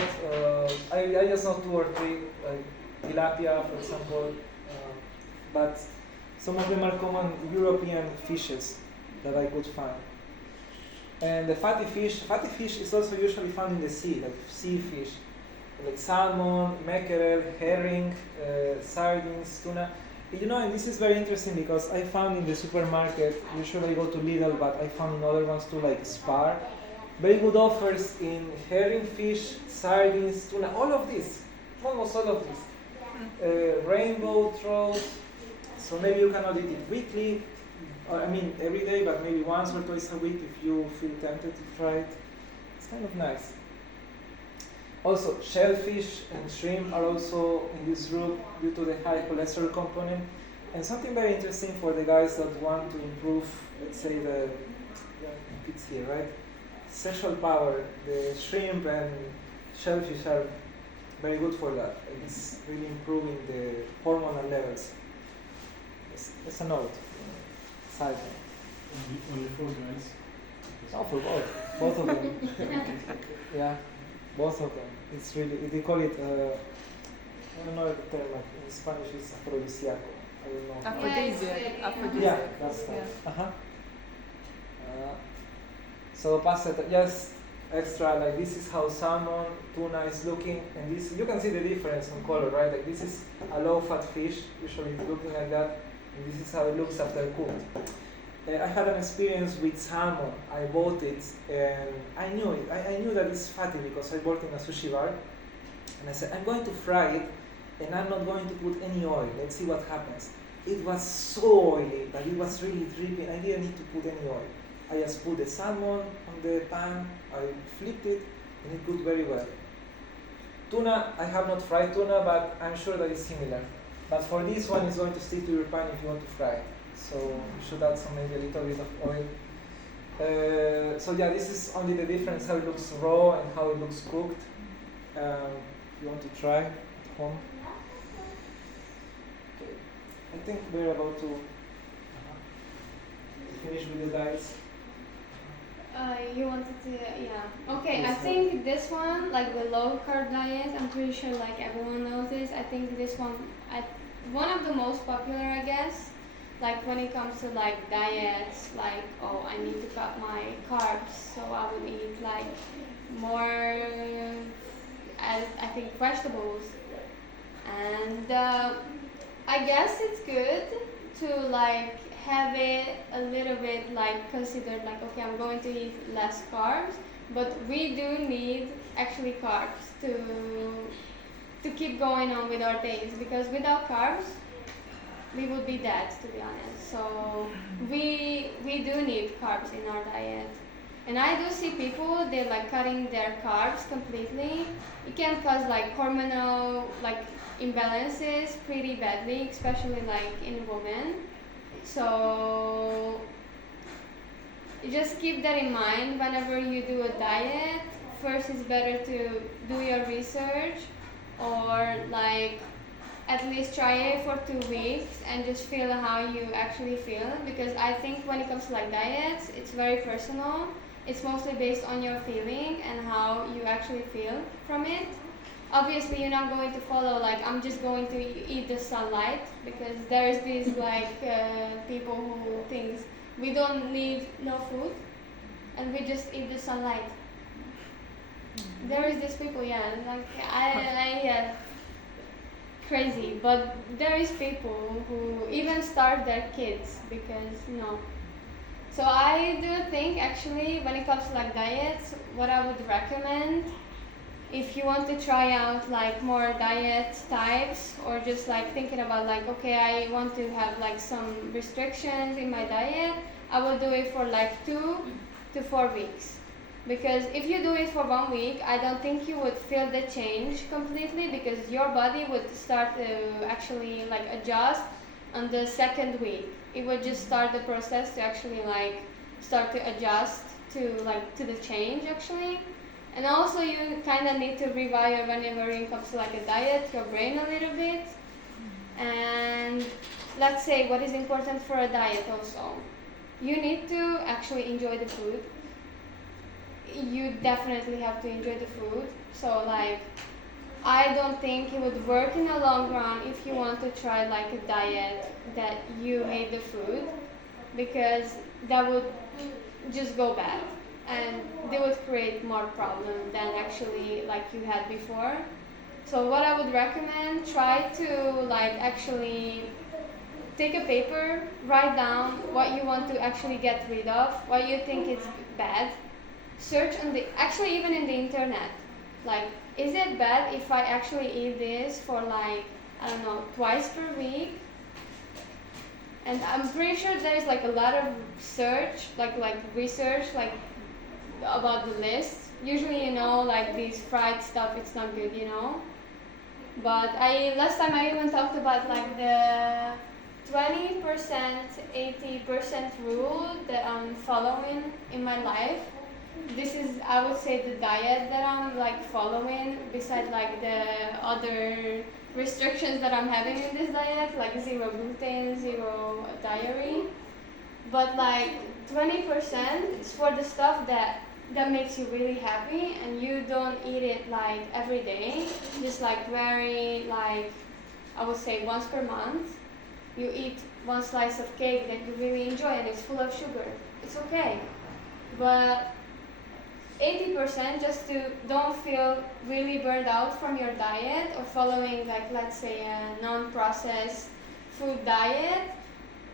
I just know 2 or 3, like tilapia, for example. But some of them are common European fishes that I could find. And the fatty fish is also usually found in the sea, like sea fish, like salmon, mackerel, herring, sardines, tuna. You know, and this is very interesting because I found in the supermarket, usually I go to Lidl, but I found in other ones too, like Spar, very good offers in herring fish, sardines, tuna, all of this, almost all of this. Rainbow trout, so maybe you cannot eat it weekly, every day, but maybe once or twice a week if you feel tempted to try it. It's kind of nice. Also, shellfish and shrimp are also in this group due to the high cholesterol component. And something very interesting for the guys that want to improve, let's say it's here, right? Sexual power. The shrimp and shellfish are very good for that. It's really improving the hormonal levels. It's a note. Side note. Only for guys. Oh, for both of them. Yeah, both of them. It's really, they call it, I don't know the term, like in Spanish it's afrodisíaco. I don't know. Aphrodisiac. Aphrodisiac. Yeah, that's that. Yeah. So just extra, like this is how salmon, tuna is looking, and this, you can see the difference in color, right? Like this is a low-fat fish, usually it's looking like that, and this is how it looks after cooked. I had an experience with salmon. I bought it, and I knew it. I knew that it's fatty because I worked in a sushi bar, and I said, I'm going to fry it, and I'm not going to put any oil. Let's see what happens. It was so oily, but it was really dripping. I didn't need to put any oil. I just put the salmon on the pan, I flipped it, and it cooked very well. Tuna, I have not fried tuna, but I'm sure that it's similar. But for this one, it's going to stick to your pan if you want to fry it. So you should add maybe a little bit of oil. So yeah, this is only the difference how it looks raw and how it looks cooked. If you want to try at home. Okay. I think we're about to finish with the diets. You wanted to, yeah. Okay, I think this one, like the low carb diet, I'm pretty sure like everyone knows this. I think this one, one of the most popular, I guess. Like when it comes to like diets, like oh I need to cut my carbs, so I would eat like more, I think vegetables, and I guess it's good to like have it a little bit like considered like okay I'm going to eat less carbs, but we do need actually carbs to keep going on with our days, because without carbs we would be dead, to be honest. So we do need carbs in our diet. And I do see people, they're like cutting their carbs completely. It can cause like hormonal like imbalances pretty badly, especially like in women. So just keep that in mind whenever you do a diet. First, it's better to do your research, or like at least try it for 2 weeks and just feel how you actually feel, because I think when it comes to like diets, it's very personal. It's mostly based on your feeling and how you actually feel from it. Obviously you're not going to follow like I'm just going to eat the sunlight, because there's these like people who thinks we don't need no food and we just eat the sunlight. There is these people, yeah, like yeah, crazy, but there is people who even starve their kids because no. So I do think actually when it comes to like diets, what I would recommend, if you want to try out like more diet types, or just like thinking about like okay I want to have like some restrictions in my diet, I will do it for like 2 to 4 weeks. Because if you do it for 1 week, I don't think you would feel the change completely, because your body would start to actually like adjust on the 2nd week. It would just start the process to actually like start to adjust to the change actually. And also you kind of need to rewire whenever it comes to like a diet, your brain a little bit. And let's say what is important for a diet also. You need to actually enjoy the food. You definitely have to enjoy the food. So like I don't think it would work in the long run if you want to try like a diet that you hate the food, because that would just go bad and they would create more problems than actually like you had before. So what I would recommend, try to like actually take a paper, write down what you want to actually get rid of, what you think is bad. Search on actually even in the internet, like is it bad if I actually eat this for like I don't know twice per week? And I'm pretty sure there's like a lot of research like about the list. Usually like these fried stuff, it's not good, but last time I even talked about like the 20%, 80% rule that I'm following in my life. This is, I would say, the diet that I'm like following, besides like the other restrictions that I'm having in this diet, like 0 gluten, 0 dairy. But like 20% is for the stuff that makes you really happy, and you don't eat it like every day, just like very like, I would say once per month. You eat one slice of cake that you really enjoy and it's full of sugar. It's okay. But 80% just to don't feel really burned out from your diet or following like, let's say, a non-processed food diet.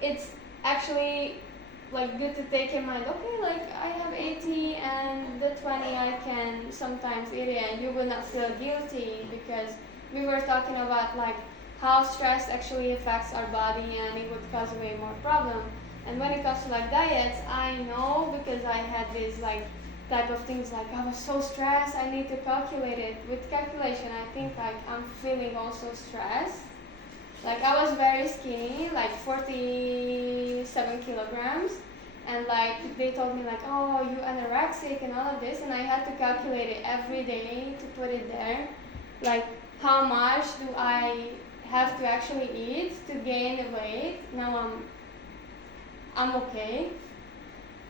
It's actually like good to take in mind, okay, like I have 80 and the 20 I can sometimes eat it, and you will not feel guilty, because we were talking about like how stress actually affects our body and it would cause way more problem. And when it comes to like diets, I know, because I had this like type of things, like I was so stressed, I need to calculate it. With calculation, I think like I'm feeling also stressed. Like I was very skinny, like 47 kilograms, and like they told me like, oh, you anorexic and all of this, and I had to calculate it every day to put it there. Like how much do I have to actually eat to gain weight? Now I'm okay.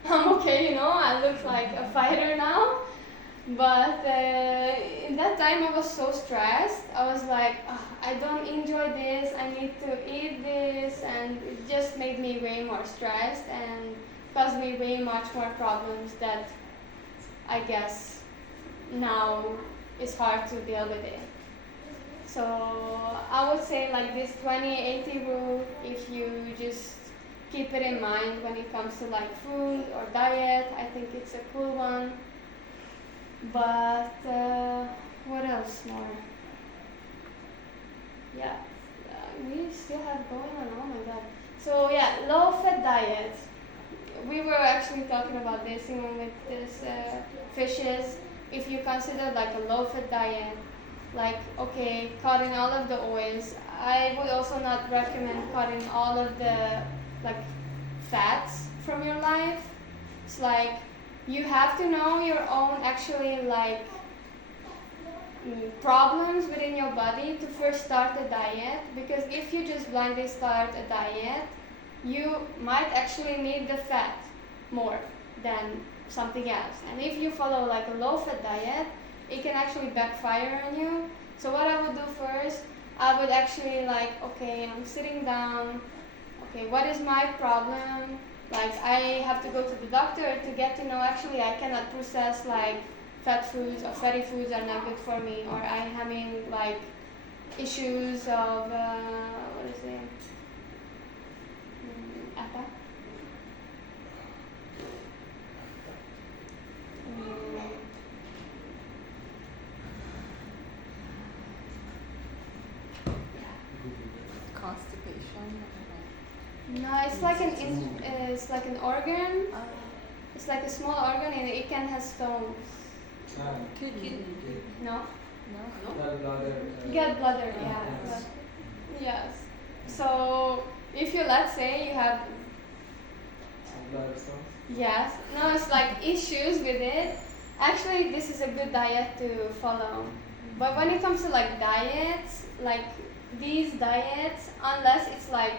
I'm okay, I look like a fighter now. But in that time I was so stressed. I was like, "Ah, I don't enjoy this, I need to eat this," and it just made me way more stressed and caused me way much more problems that I guess now it's hard to deal with it. So I would say like this 20-80 rule, if you just keep it in mind when it comes to like food or diet, I think it's a cool one. But what else more? Yeah, we still have going on. Oh my god. So yeah, low-fat diet. We were actually talking about this even with this fishes. If you consider like a low-fat diet, like okay, cutting all of the oils. I would also not recommend cutting all of the like fats from your life. It's like you have to know your own actually like problems within your body to first start a diet, because if you just blindly start a diet, you might actually need the fat more than something else. And if you follow like a low-fat diet, it can actually backfire on you. So what I would do first, I would actually like, okay, I'm sitting down, okay, what is my problem? Like I have to go to the doctor to get to know actually I cannot process like fat foods or fatty foods are not good for me, or I'm having like issues of what is it? APA? Constipation. No, it's like it's like an organ. It's like a small organ and it can have stones. Kidney. No? No. Gallbladder. Gallbladder, yeah. Yes. Yes. So if you, let's say you have, Bladder stones. yes, no, it's like issues with it. Actually, this is a good diet to follow. But when it comes to like diets, like these diets, unless it's like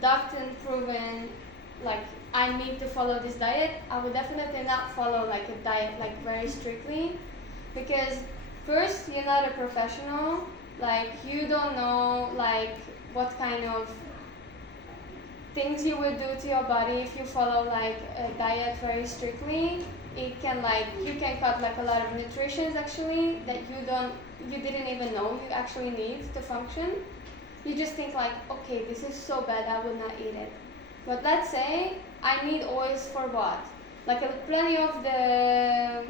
doctor proven, like I need to follow this diet, I would definitely not follow like a diet like very strictly, because first you're not a professional, like you don't know like what kind of things you would do to your body if you follow like a diet very strictly. It can like you can cut like a lot of nutrition actually that you didn't even know you actually need to function. You just think like, okay, this is so bad, I will not eat it. But let's say I need oils for what? Like plenty of the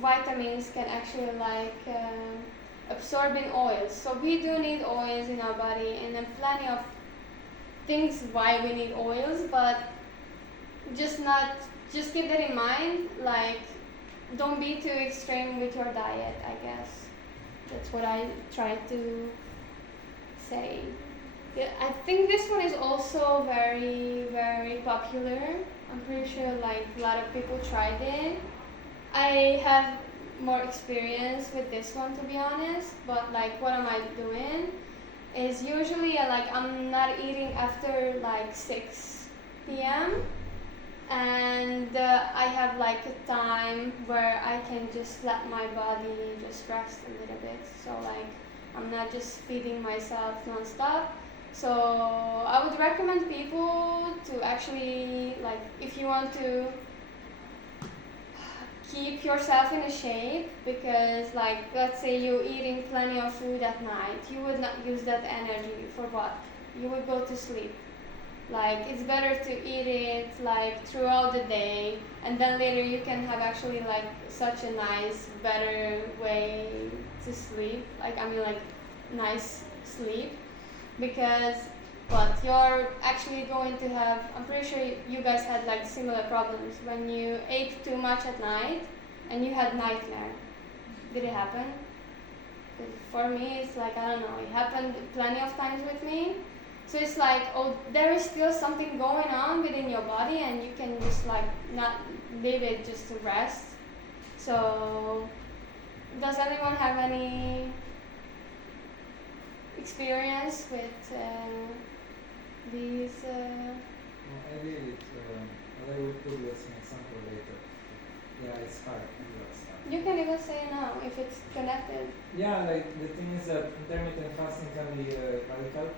vitamins can actually like absorb in oils. So we do need oils in our body, and then plenty of things why we need oils, but just keep that in mind. Like don't be too extreme with your diet, I guess. That's what I try to say. Yeah, I think this one is also very, very popular. I'm pretty sure like a lot of people tried it. I have more experience with this one to be honest, but like what am I doing is usually like I'm not eating after like 6 p.m. and I have like a time where I can just let my body just rest a little bit. So like I'm not just feeding myself non-stop. So I would recommend people to actually like if you want to keep yourself in a shape, because like let's say you're eating plenty of food at night, you would not use that energy for what? You would go to sleep. Like it's better to eat it like throughout the day, and then later you can have actually like such a nice better way to sleep, like I mean like nice sleep, because what you're actually going to have, I'm pretty sure you guys had like similar problems when you ate too much at night and you had nightmare. Did it happen? 'Cause for me it's like I don't know, it happened plenty of times with me. So it's like, oh, there is still something going on within your body and you can just like not leave it just to rest. So does anyone have any experience with these? No, I did it, but I will put you as an example later. Yeah, it's hard. It's hard. You can even say now if it's connected. Yeah, like the thing is that intermittent fasting can be radical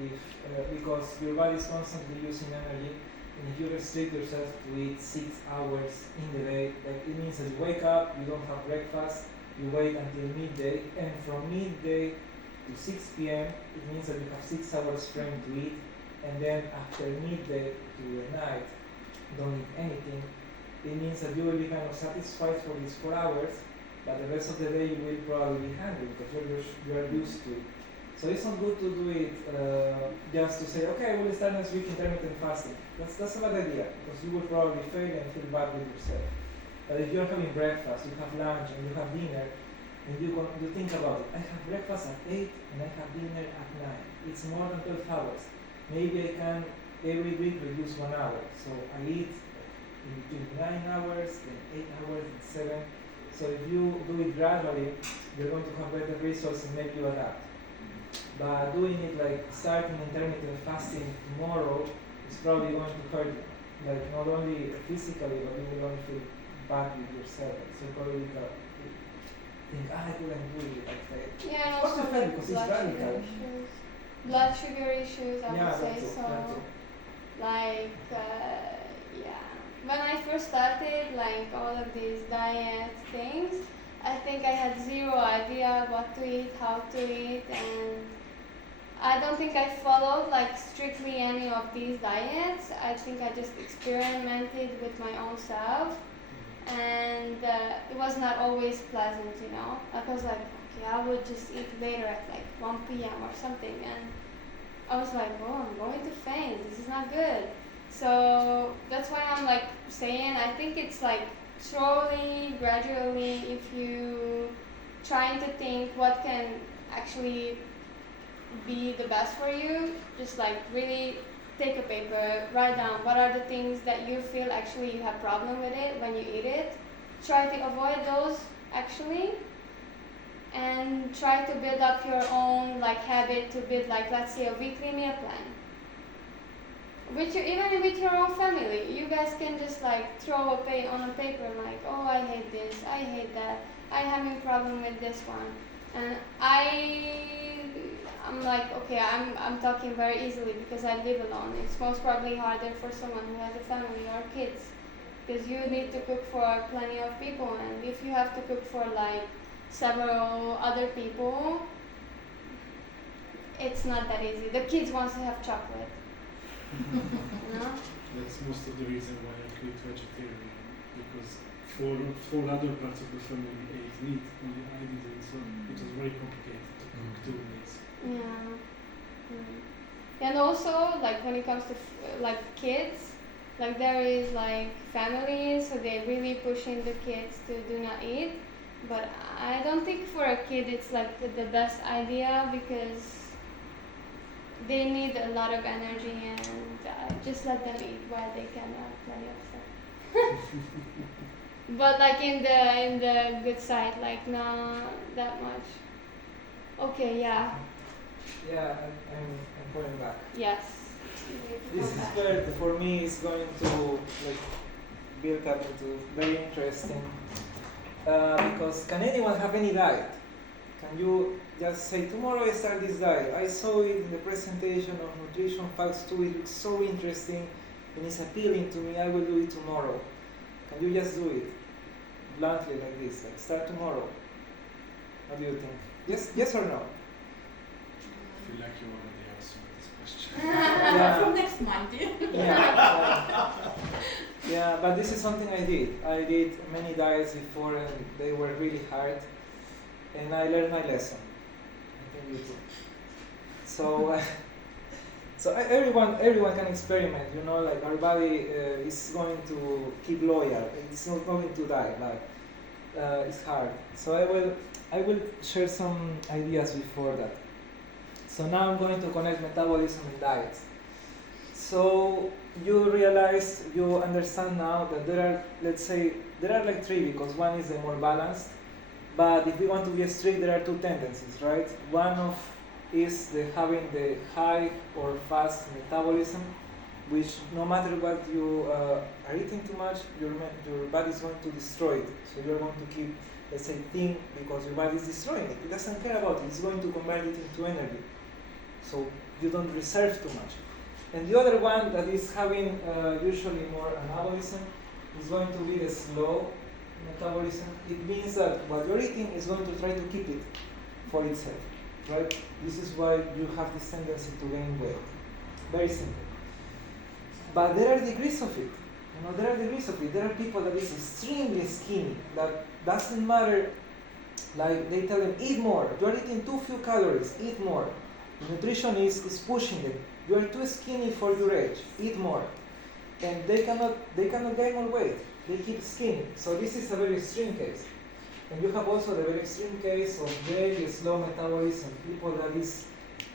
if because your body is constantly using energy, and if you restrict yourself to eat 6 hours in the day, like it means that you wake up, you don't have breakfast, you wait until midday, and from midday to 6 p.m. it means that you have 6 hours frame to eat, and then after midday to the night, don't eat anything. It means that you will be kind of satisfied for these 4 hours, but the rest of the day you will probably be hungry because you are used to it. So it's not good to do it just to say, okay, we'll start next week intermittent fasting. That's a bad idea because you will probably fail and feel bad with yourself. But if you're having breakfast, you have lunch, and you have dinner, and you think about it, I have breakfast at 8 and I have dinner at 9. It's more than 12 hours. Maybe I can every week reduce 1 hour. So I eat in between 9 hours, then 8 hours, and 7. So if you do it gradually, you're going to have better results and maybe you adapt. But doing it like starting intermittent fasting tomorrow is probably going to hurt you. Like not only physically, but you will only feel bad with yourself. So probably think, I couldn't do it. Like, Yeah, and of course also you can like because it's blood sugar radical. issues. Blood sugar issues, I Yeah, would say that's it. so. That's it. Like, yeah. When I first started, like all of these diet things, I think I had zero idea what to eat, how to eat, and I don't think I followed like strictly any of these diets. I think I just experimented with my own self, and it was not always pleasant, you know. Like I was like, okay, I would just eat later at like 1 p.m. or something, and I was like, oh, I'm going to faint. This is not good. So that's why I'm like saying I think it's like slowly, gradually, if you trying to think what can actually be the best for you, just like really take a paper, write down what are the things that you feel actually you have problem with it when you eat it. Try to avoid those actually, and try to build up your own like habit to build like, let's say, a weekly meal plan. Even with your own family, you guys can just like throw on a paper like, oh, I hate this, I hate that, I having problem with this one, and I'm like, okay, I'm talking very easily because I live alone. It's most probably harder for someone who has a family or kids, because you need to cook for plenty of people, and if you have to cook for like several other people, it's not that easy. The kids want to have chocolate. You know? That's most of the reason why I quit vegetarian, because four other parts of the family ate meat, only I didn't, so it was very complicated to cook 2 meals. Yeah. And also, like when it comes to like kids, like there is like families, so they really pushing the kids to do not eat. But I don't think for a kid it's like the best idea, because they need a lot of energy, and just let them eat while they can have plenty of stuff. But like in the good side, like not that much. Okay, yeah. Yeah, I'm going back. Yes. This is where for me it's going to like build up into very interesting because can anyone have any diet? Can you just say tomorrow I start this diet? I saw it in the presentation of Nutrition Facts 2. It looks so interesting and it's appealing to me. I will do it tomorrow. Can you just do it bluntly like this? Like start tomorrow. What do you think? Yes or no? I feel like you already answered this question. Yeah. From next Monday. Yeah, but this is something I did. I did many diets before and they were really hard, and I learned my lesson. I think you too. So, everyone can experiment. You know, like our body is going to keep loyal. It's not going to die. Like it's hard. So I will share some ideas before that. So now I'm going to connect metabolism and diets. So you realize, you understand now that there are, let's say, there are like 3, because one is the more balanced. But if we want to be strict, there are 2 tendencies, right? One of is having the high or fast metabolism, which no matter what you are eating too much, your body is going to destroy it. So you're going to keep, let's say, thin because your body is destroying it. It doesn't care about it. It's going to convert it into energy. So you don't reserve too much. And the other one that is having usually more anabolism is going to be the slow metabolism. It means that what you're eating is going to try to keep it for itself, right? This is why you have this tendency to gain weight. Very simple. But there are degrees of it. There are degrees of it. There are people that is extremely skinny, that doesn't matter. Like they tell them, eat more. You're eating too few calories. Eat more. The nutritionist is pushing them. You are too skinny for your age. Eat more. And they cannot gain more weight. They keep skinny. So this is a very extreme case. And you have also the very extreme case of very slow metabolism. People that is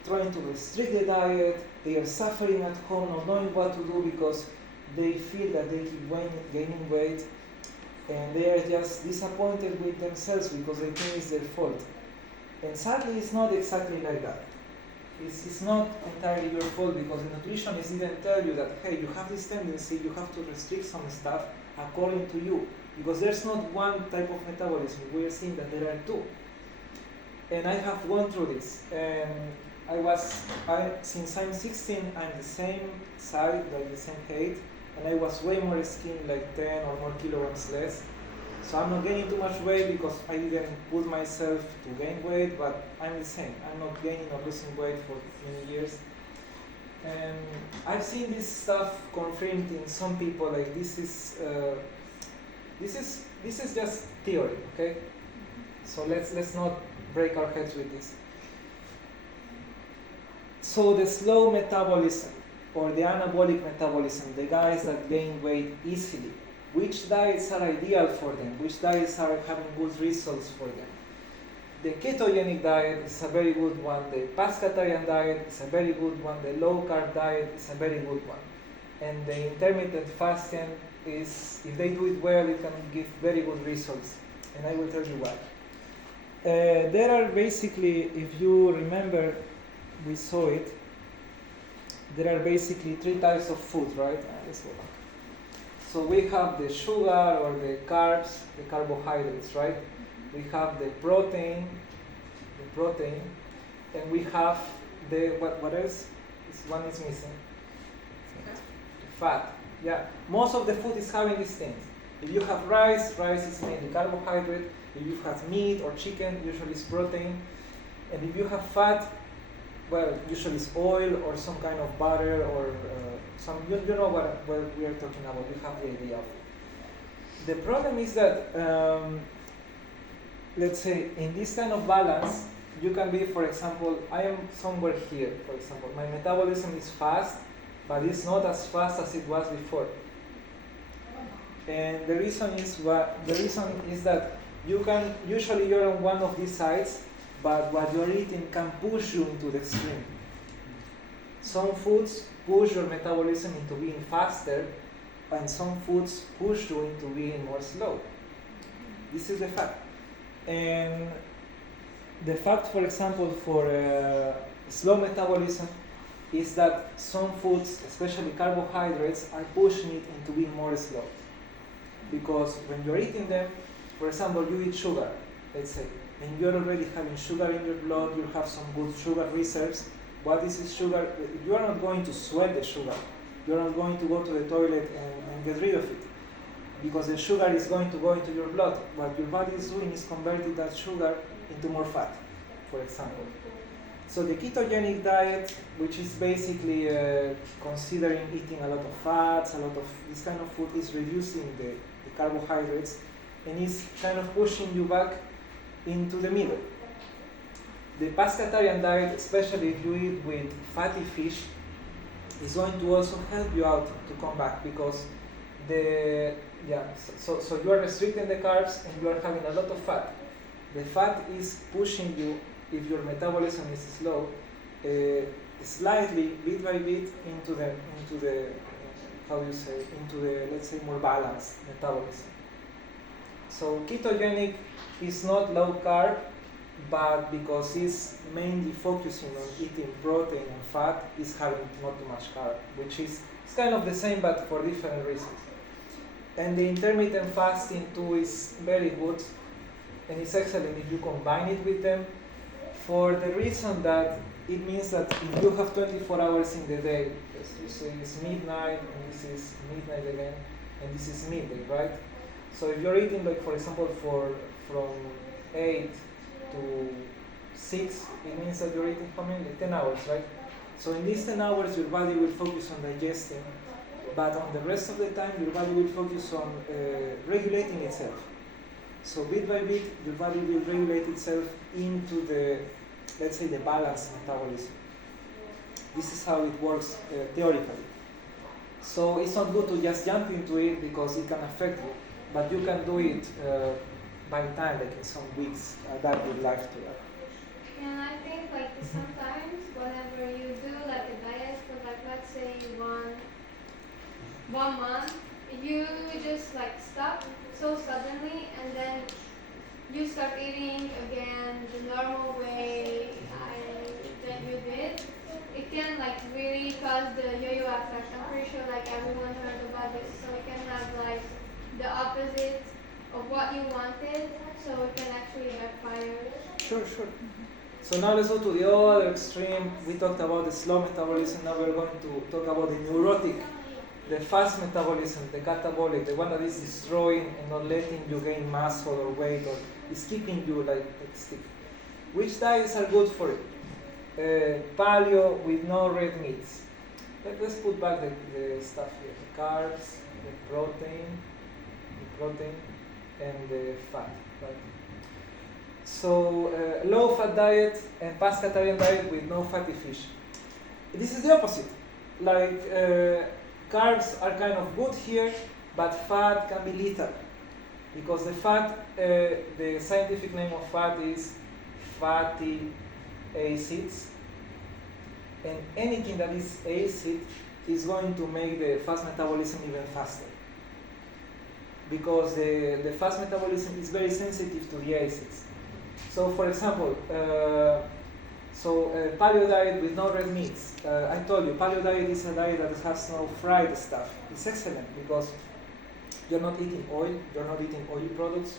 trying to restrict the diet. They are suffering at home, not knowing what to do because they feel that they keep gaining weight. And they are just disappointed with themselves because they think it's their fault. And sadly, it's not exactly like that. It's not entirely your fault because the nutritionist didn't tell you that, hey, you have this tendency, you have to restrict some stuff according to you. Because there's not one type of metabolism. We are seeing that there are two. And I have gone through this. And since I'm 16, I'm the same size, like the same height. And I was way more skinny, like 10 or more kilograms less. So I'm not gaining too much weight because I didn't put myself to gain weight, but I'm the same. I'm not gaining or losing weight for many years. And I've seen this stuff confirmed in some people, like this is just theory, okay? So let's not break our heads with this. So the slow metabolism or the anabolic metabolism, the guys that gain weight easily, which diets are ideal for them? Which diets are having good results for them? The ketogenic diet is a very good one. The pescatarian diet is a very good one. The low carb diet is a very good one. And the intermittent fasting is, if they do it well, it can give very good results. And I will tell you why. There are basically, if you remember, we saw it, there are basically three types of food, right? Let's go back. So we have the sugar or the carbs, the carbohydrates, right? We have the protein, and we have the, what else? One is missing. The fat. Yeah, most of the food is having these things. If you have rice is mainly carbohydrate. If you have meat or chicken, usually it's protein. And if you have fat, well, usually it's oil or some kind of butter or some, you know what we are talking about. You have the idea of it. The problem is that, let's say, in this kind of balance, you can be, for example, I am somewhere here, for example. My metabolism is fast, but it's not as fast as it was before. And the reason is that you can, usually you're on one of these sides, but what you're eating can push you into the extreme. Some foods push your metabolism into being faster, and some foods push you into being more slow. This is the fact. And the fact, for example, for slow metabolism is that some foods, especially carbohydrates, are pushing it into being more slow. Because when you're eating them, for example, you eat sugar, let's say, and you're already having sugar in your blood, you have some good sugar reserves. What is this sugar? You are not going to sweat the sugar. You are not going to go to the toilet and get rid of it. Because the sugar is going to go into your blood. What your body is doing is converting that sugar into more fat, for example. So the ketogenic diet, which is basically considering eating a lot of fats, a lot of this kind of food, is reducing the carbohydrates and is kind of pushing you back into the middle. The pescatarian diet, especially if you eat with fatty fish, is going to also help you out to come back because so you are restricting the carbs and you are having a lot of fat. The fat is pushing you, if your metabolism is slow, slightly, bit by bit, into the let's say more balanced metabolism. So ketogenic is not low carb, but because it's mainly focusing on eating protein and fat, it's having not too much carb, which is it's kind of the same but for different reasons. And the intermittent fasting too is very good, and it's excellent if you combine it with them, for the reason that it means that if you have 24 hours in the day, as you say it's midnight, and this is midnight again, and this is midday, right? So if you're eating, like for example, from 8 to 6, it means that you're eating how many? Like 10 hours, right? So in these 10 hours, your body will focus on digesting, but on the rest of the time, your body will focus on regulating itself. So bit by bit, your body will regulate itself into the, let's say, the balanced metabolism. This is how it works theoretically. So it's not good to just jump into it because it can affect you, but you can do it by time, like in some weeks, adapt your life to that. And I think like sometimes whenever you do like a diet for like let's say one month, you just like stop so suddenly and then you start eating again the normal way that you did. It can like really cause the yo-yo effect. I'm pretty sure like everyone heard about this. So it can have like the opposite of what you wanted, so it can actually backfire. Sure. So now let's go to the other extreme. We talked about the slow metabolism. Now we're going to talk about the neurotic, the fast metabolism, the catabolic, the one that is destroying and not letting you gain muscle or weight, or is keeping you like stiff. Which diets are good for it? Paleo with no red meats. Let's put back the stuff here: the carbs, the protein, and the fat. Right? So low-fat diet and pescatarian diet with no fatty fish. This is the opposite. Like carbs are kind of good here, but fat can be lethal. Because the fat, the scientific name of fat is fatty acids. And anything that is acid is going to make the fast metabolism even faster. Because the fast metabolism is very sensitive to the acids. So for example, paleo diet with no red meats. I told you, paleo diet is a diet that has no fried stuff. It's excellent because you're not eating oil, you're not eating oily products.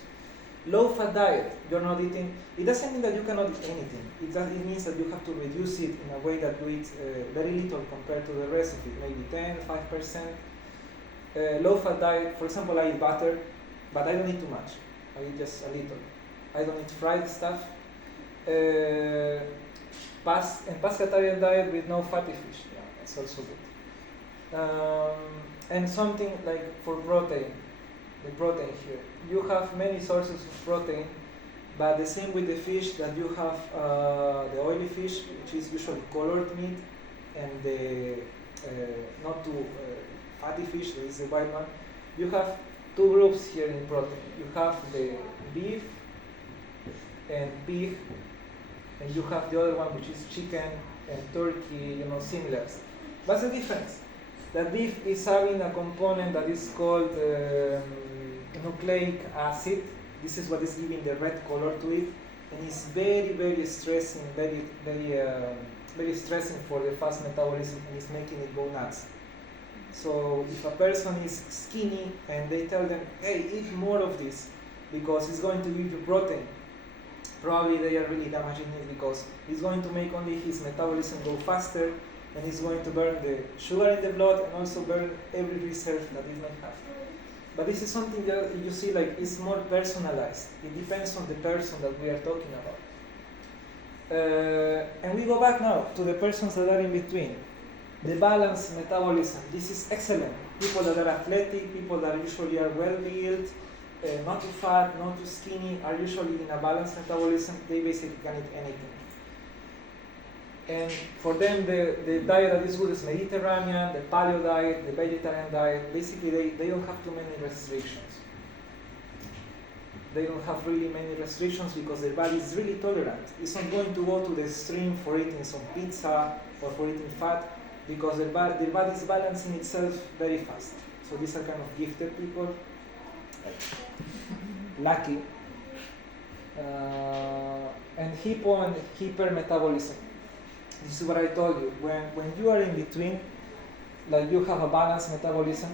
Low-fat diet, you're not eating, it doesn't mean that you cannot eat anything. It means that you have to reduce it in a way that you eat very little compared to the rest of it, maybe 10, 5%. Low-fat diet, for example, I eat butter, but I don't eat too much. I eat just a little. I don't eat fried stuff. And pescatarian diet with no fatty fish. Yeah, that's also good. And something like for protein, the protein here. You have many sources of protein, but the same with the fish, that you have the oily fish, which is usually colored meat, and the not too fatty fish, that is the white one. You have two groups here in protein. You have the beef and pig, and you have the other one, which is chicken and turkey, similar. What's the difference? That beef is having a component that is called nucleic acid. This is what is giving the red color to it, and it's very, very stressing, very stressing for the fast metabolism, and it's making it go nuts. So if a person is skinny and they tell them, hey, eat more of this because it's going to give you protein, probably they are really damaging it because it's going to make only his metabolism go faster, and it's going to burn the sugar in the blood and also burn every reserve that it might have. But this is something that you see, like, it's more personalized. It depends on the person that we are talking about. And we go back now to the persons that are in between. The balanced metabolism. This is excellent. People that are athletic, people that usually are well-built, not too fat, not too skinny, are usually in a balanced metabolism. They basically can eat anything. And for them, the diet that is good is Mediterranean, the paleo diet, the vegetarian diet. Basically, they don't have too many restrictions. They don't have really many restrictions because their body is really tolerant. It's not going to go to the extreme for eating some pizza or for eating fat because their body is balancing itself very fast. So these are kind of gifted people. Lucky. And hypo and hypermetabolism. This is what I told you. When you are in between, like you have a balanced metabolism,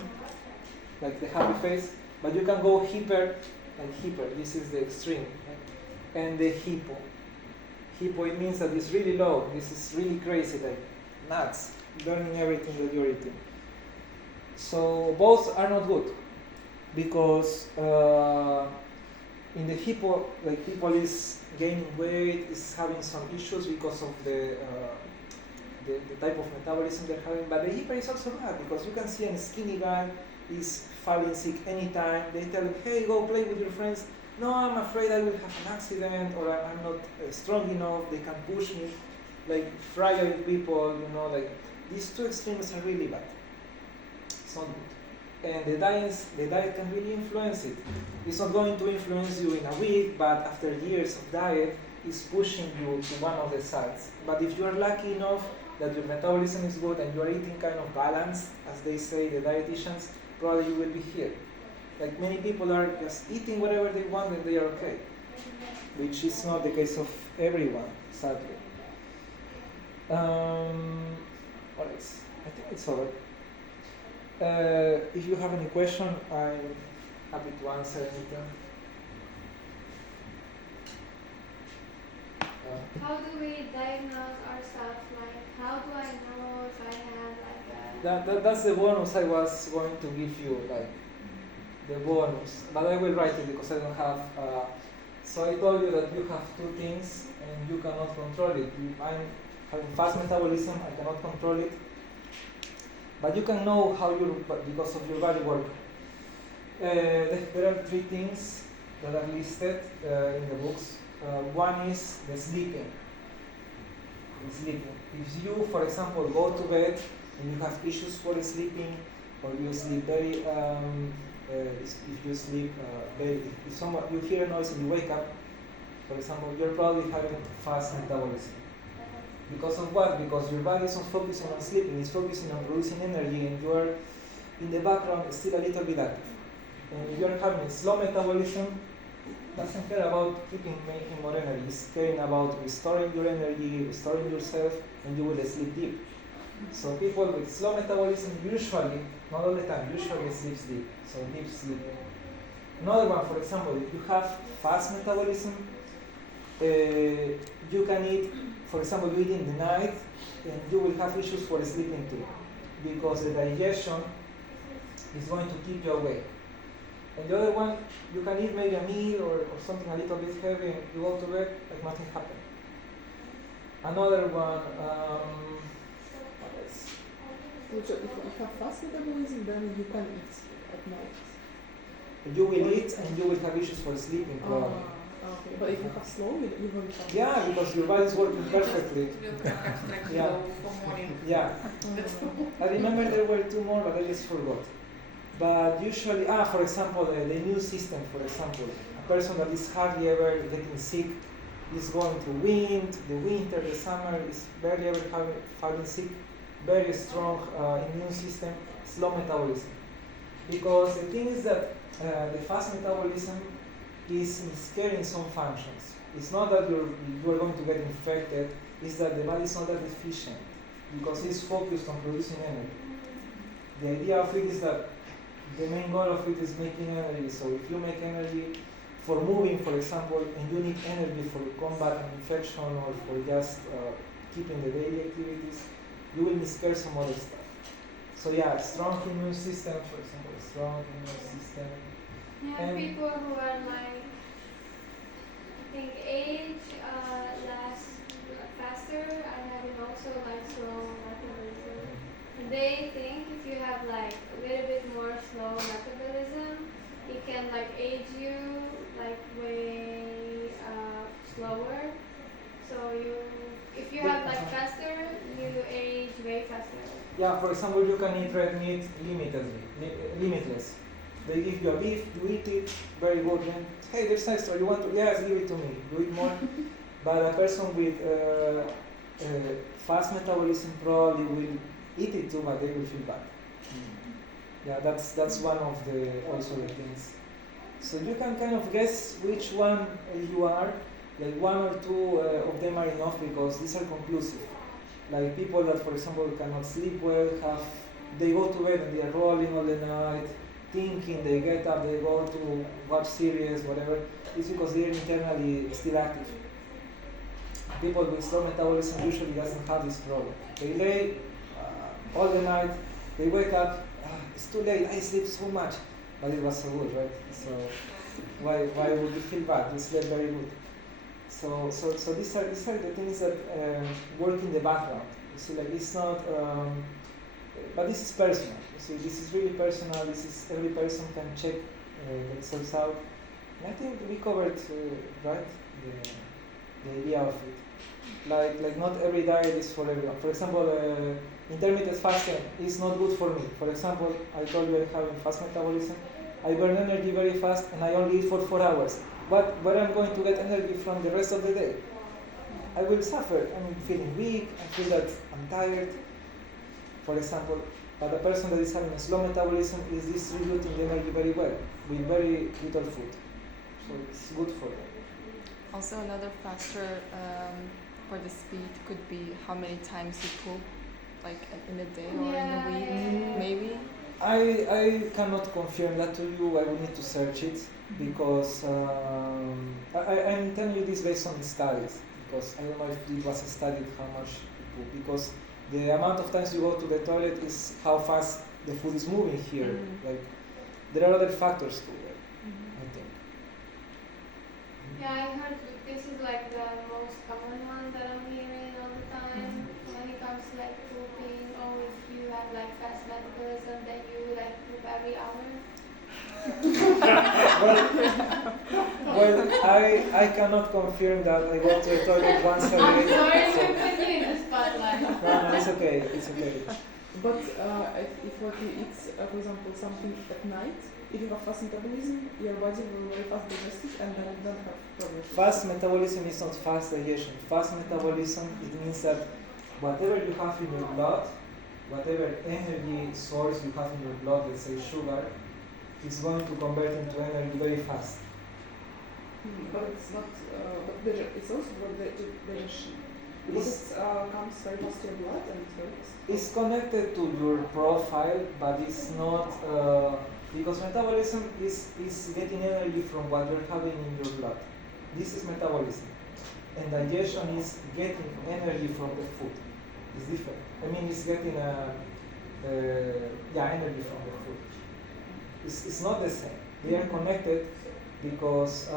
like the happy face, but you can go hyper and hyper. This is the extreme. Right? And the hypo. Hypo, it means that it's really low. This is really crazy, like nuts, burning everything that you're eating. So both are not good because in the hypo, like people is gaining weight, is having some issues because of the type of metabolism they're having. But the hyper is also bad because you can see a skinny guy is falling sick anytime. They tell him, hey, go play with your friends. No, I'm afraid I will have an accident, or I'm not strong enough. They can push me. Like fragile people, like these two extremes are really bad. It's not good. And the diet can really influence it. It's not going to influence you in a week, but after years of diet, it's pushing you to one of the sides. But if you are lucky enough that your metabolism is good and you are eating kind of balanced, as they say, the dietitians, probably you will be here. Like many people are just eating whatever they want and they are okay, which is not the case of everyone, sadly. What else? I think it's over. If you have any question, I'm happy to answer anything. How do we diagnose ourselves? Like, how do I know if I have like a... That's the bonus I was going to give you, like the bonus. But I will write it because I don't have. So I told you that you have two things and you cannot control it. I'm having fast metabolism, I cannot control it. But you can know how because of your body work. There are three things that are listed in the books. One is the sleeping. If you, for example, go to bed and you have issues for sleeping, or you sleep very, if you sleep very, if you hear a noise and you wake up, for example, you're probably having fast metabolism. Because of what? Because your body is not focusing on sleeping, it's focusing on producing energy, and you're in the background still a little bit active. And if you're having slow metabolism, doesn't care about making more energy, it's caring about restoring your energy, restoring yourself, and you will sleep deep. So people with slow metabolism usually, not all the time, usually sleep deep, so deep sleeping. Another one, for example, if you have fast metabolism, you can eat, for example, you eat in the night, and you will have issues for sleeping too, because the digestion is going to keep you awake. And the other one, you can eat maybe a meal or something a little bit heavy, and you go to bed like nothing happened. Another one, what else? So if you have fast metabolism, then you can eat at night. You will eat and you will have issues for sleeping probably. Okay. But if you have slow, you won't have. Yeah, because your body is working perfectly. Yeah. For morning. Yeah. I remember there were two more, but I just forgot. But usually, for example, the immune system, for example, a person that is hardly ever getting sick is going through the winter, the summer, is barely ever falling sick, very strong immune system, slow metabolism. Because the thing is that the fast metabolism is scaring some functions. It's not that you are going to get infected, it's that the body is not that efficient because it's focused on producing energy. The idea of it is that the main goal of it is making energy. So if you make energy for moving, for example, and you need energy for combat an infection or for just keeping the daily activities, you will scare some other stuff. So yeah, strong immune system, for example, strong immune system. Yeah, and people who are like, I think age lasts faster and having also like slow metabolism. They think if you have like a little bit more slow metabolism, it can like age you like way slower. So if you have like faster, you age way faster. Yeah, for example, you can eat red meat limitless. They give you a beef, you eat it, very good. And, hey, there's extra, you want to? Yes, give it to me. You eat more. But a person with fast metabolism probably will eat it too, but they will feel bad. Yeah, that's one of the also the things. So you can kind of guess which one you are. Like one or two of them are enough because these are conclusive. Like people that, for example, cannot sleep well, they go to bed and they are rolling all the night, thinking, they get up, they go to watch series, whatever. It's because they are internally still active. People with slow metabolism usually doesn't have this problem. They lay all the night, they wake up, it's too late, I sleep so much, but it was so good, right? So why would you feel bad? You slept very good. So these are the things that work in the background. You see, like it's not, but this is personal. You see, this is really personal. This is every person can check themselves out. And I think we covered right the idea of it. Like not every diet is for everyone. For example, intermittent fasting is not good for me. For example, I told you I have fast metabolism. I burn energy very fast and I only eat for 4 hours. Where I'm going to get energy from the rest of the day? I will suffer. I'm feeling weak. I feel that I'm tired. For example, but a person that is having a slow metabolism is distributing the energy very well with very little food. So it's good for them. Also, another factor for the speed could be how many times you poop, like in a day or in a week, maybe. I cannot confirm that to you. I will need to search it because I'm telling you this based on studies, because I don't know if it was studied how much you poop, because the amount of times you go to the toilet is how fast the food is moving here. Like there are other factors to it, I think. Yeah, I heard that this is like the most common one that I'm hearing all the time when it comes to like pooping, or if you have like fast metabolism, then you like poop every hour. well, I cannot confirm that. I go to the toilet once a I'm day. sorry so- to put you in the spotlight. No, it's okay. It's okay. But if what you eat, for example, something at night, if you have fast metabolism, your body will very fast digest it and then you don't have problems. Fast metabolism is not fast digestion. Fast metabolism, it means that whatever you have in your blood, whatever energy source you have in your blood, let's say sugar, is going to convert into energy very fast. But it's not. It's also about the digestion. Because it comes very fast to your blood and it's very fast. It's connected to your profile, but it's not because metabolism is getting energy from what you're having in your blood. This is metabolism, and digestion is getting energy from the food. It's different. I mean, it's getting energy from the food. It's not the same. They are connected because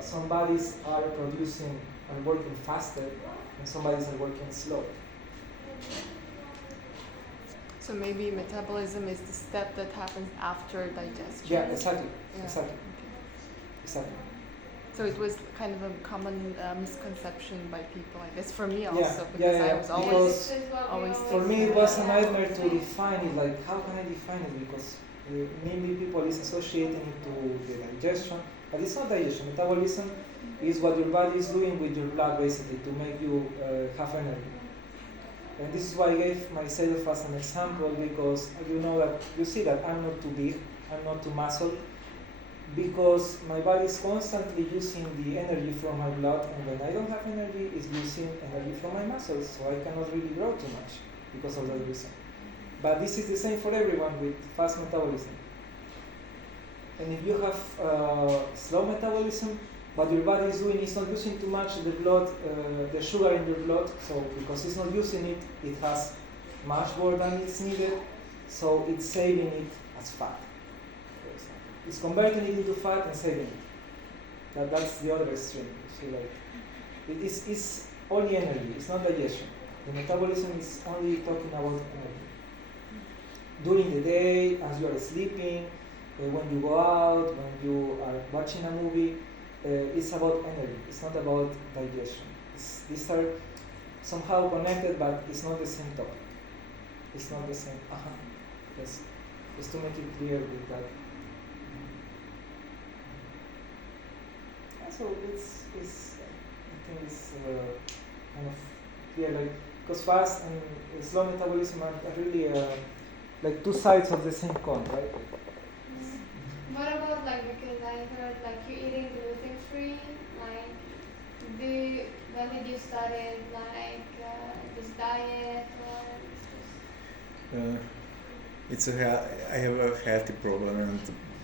some bodies are working faster, and some bodies are working slow. So maybe metabolism is the step that happens after digestion. Yeah, exactly. Yeah. Exactly. Okay. Exactly. So it was kind of a common misconception by people, I guess, for me Yeah, also, yeah, because yeah, I was always because This is what we always always for me, it say. was a nightmare to define it. Like, how can I define it? Because mainly people is associating it to the digestion, but it's not digestion. Metabolism is what your body is doing with your blood, basically, to make you have energy. And this is why I gave myself as an example, because you see that I'm not too big, I'm not too muscle, because my body is constantly using the energy from my blood, and when I don't have energy, it's using energy from my muscles, so I cannot really grow too much because of that reason. But this is the same for everyone with fast metabolism. And if you have slow metabolism, what your body is doing is not using too much the blood, the sugar in your blood, so because it's not using it, it has much more than it's needed, so it's saving it as fat. It's converting it into fat and saving it. That's the other extreme. So like, it's only energy. It's not digestion. The metabolism is only talking about energy. During the day, as you are sleeping, when you go out, when you are watching a movie, it's about energy. It's not about digestion. These are somehow connected, but it's not the same topic. It's not the same. Yes. Just to make it clear with that. So it's I think it's kind of clear, like, because fast and slow metabolism are really like two sides of the same coin, right? What about like, because I heard when did you started like this diet or I have a healthy problem, and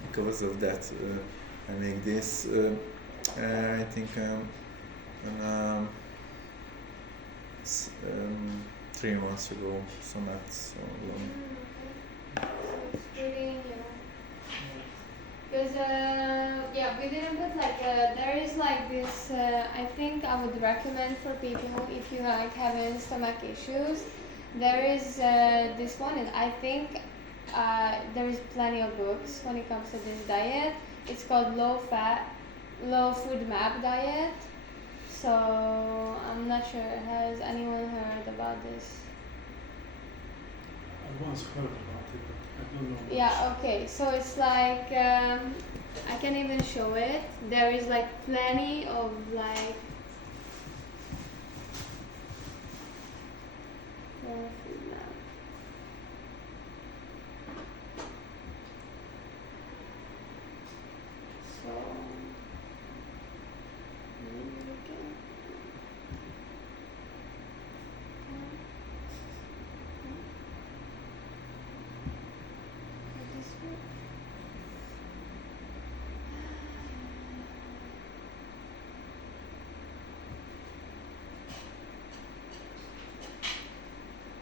because of that, I make this. I think 3 months ago, so not so long. okay. So it's pretty new. Because yeah, we didn't put like there is like this. I think I would recommend for people if you like having stomach issues. There is this one, and I think there is plenty of books when it comes to this diet. It's called low fat, low food map diet. So I'm not sure. Has anyone heard about this? I once heard about it, but I don't know much. Yeah, okay. So it's like I can even show it. There is like plenty of like food map. So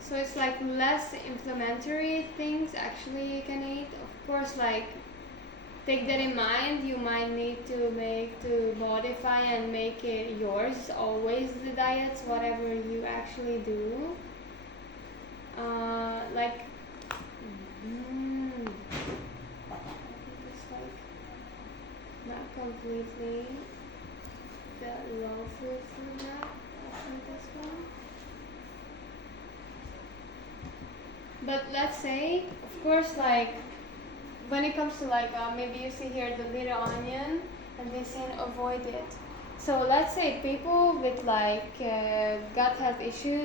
so it's like less inflammatory things actually you can eat. Of course, like take that in mind. You might need to modify and make it yours. Always the diets, whatever you actually do. Like it's like not completely the low food map. I think this one. But let's say, of course, like when it comes to like maybe you see here the little onion, and they say avoid it. So let's say people with like gut health issues.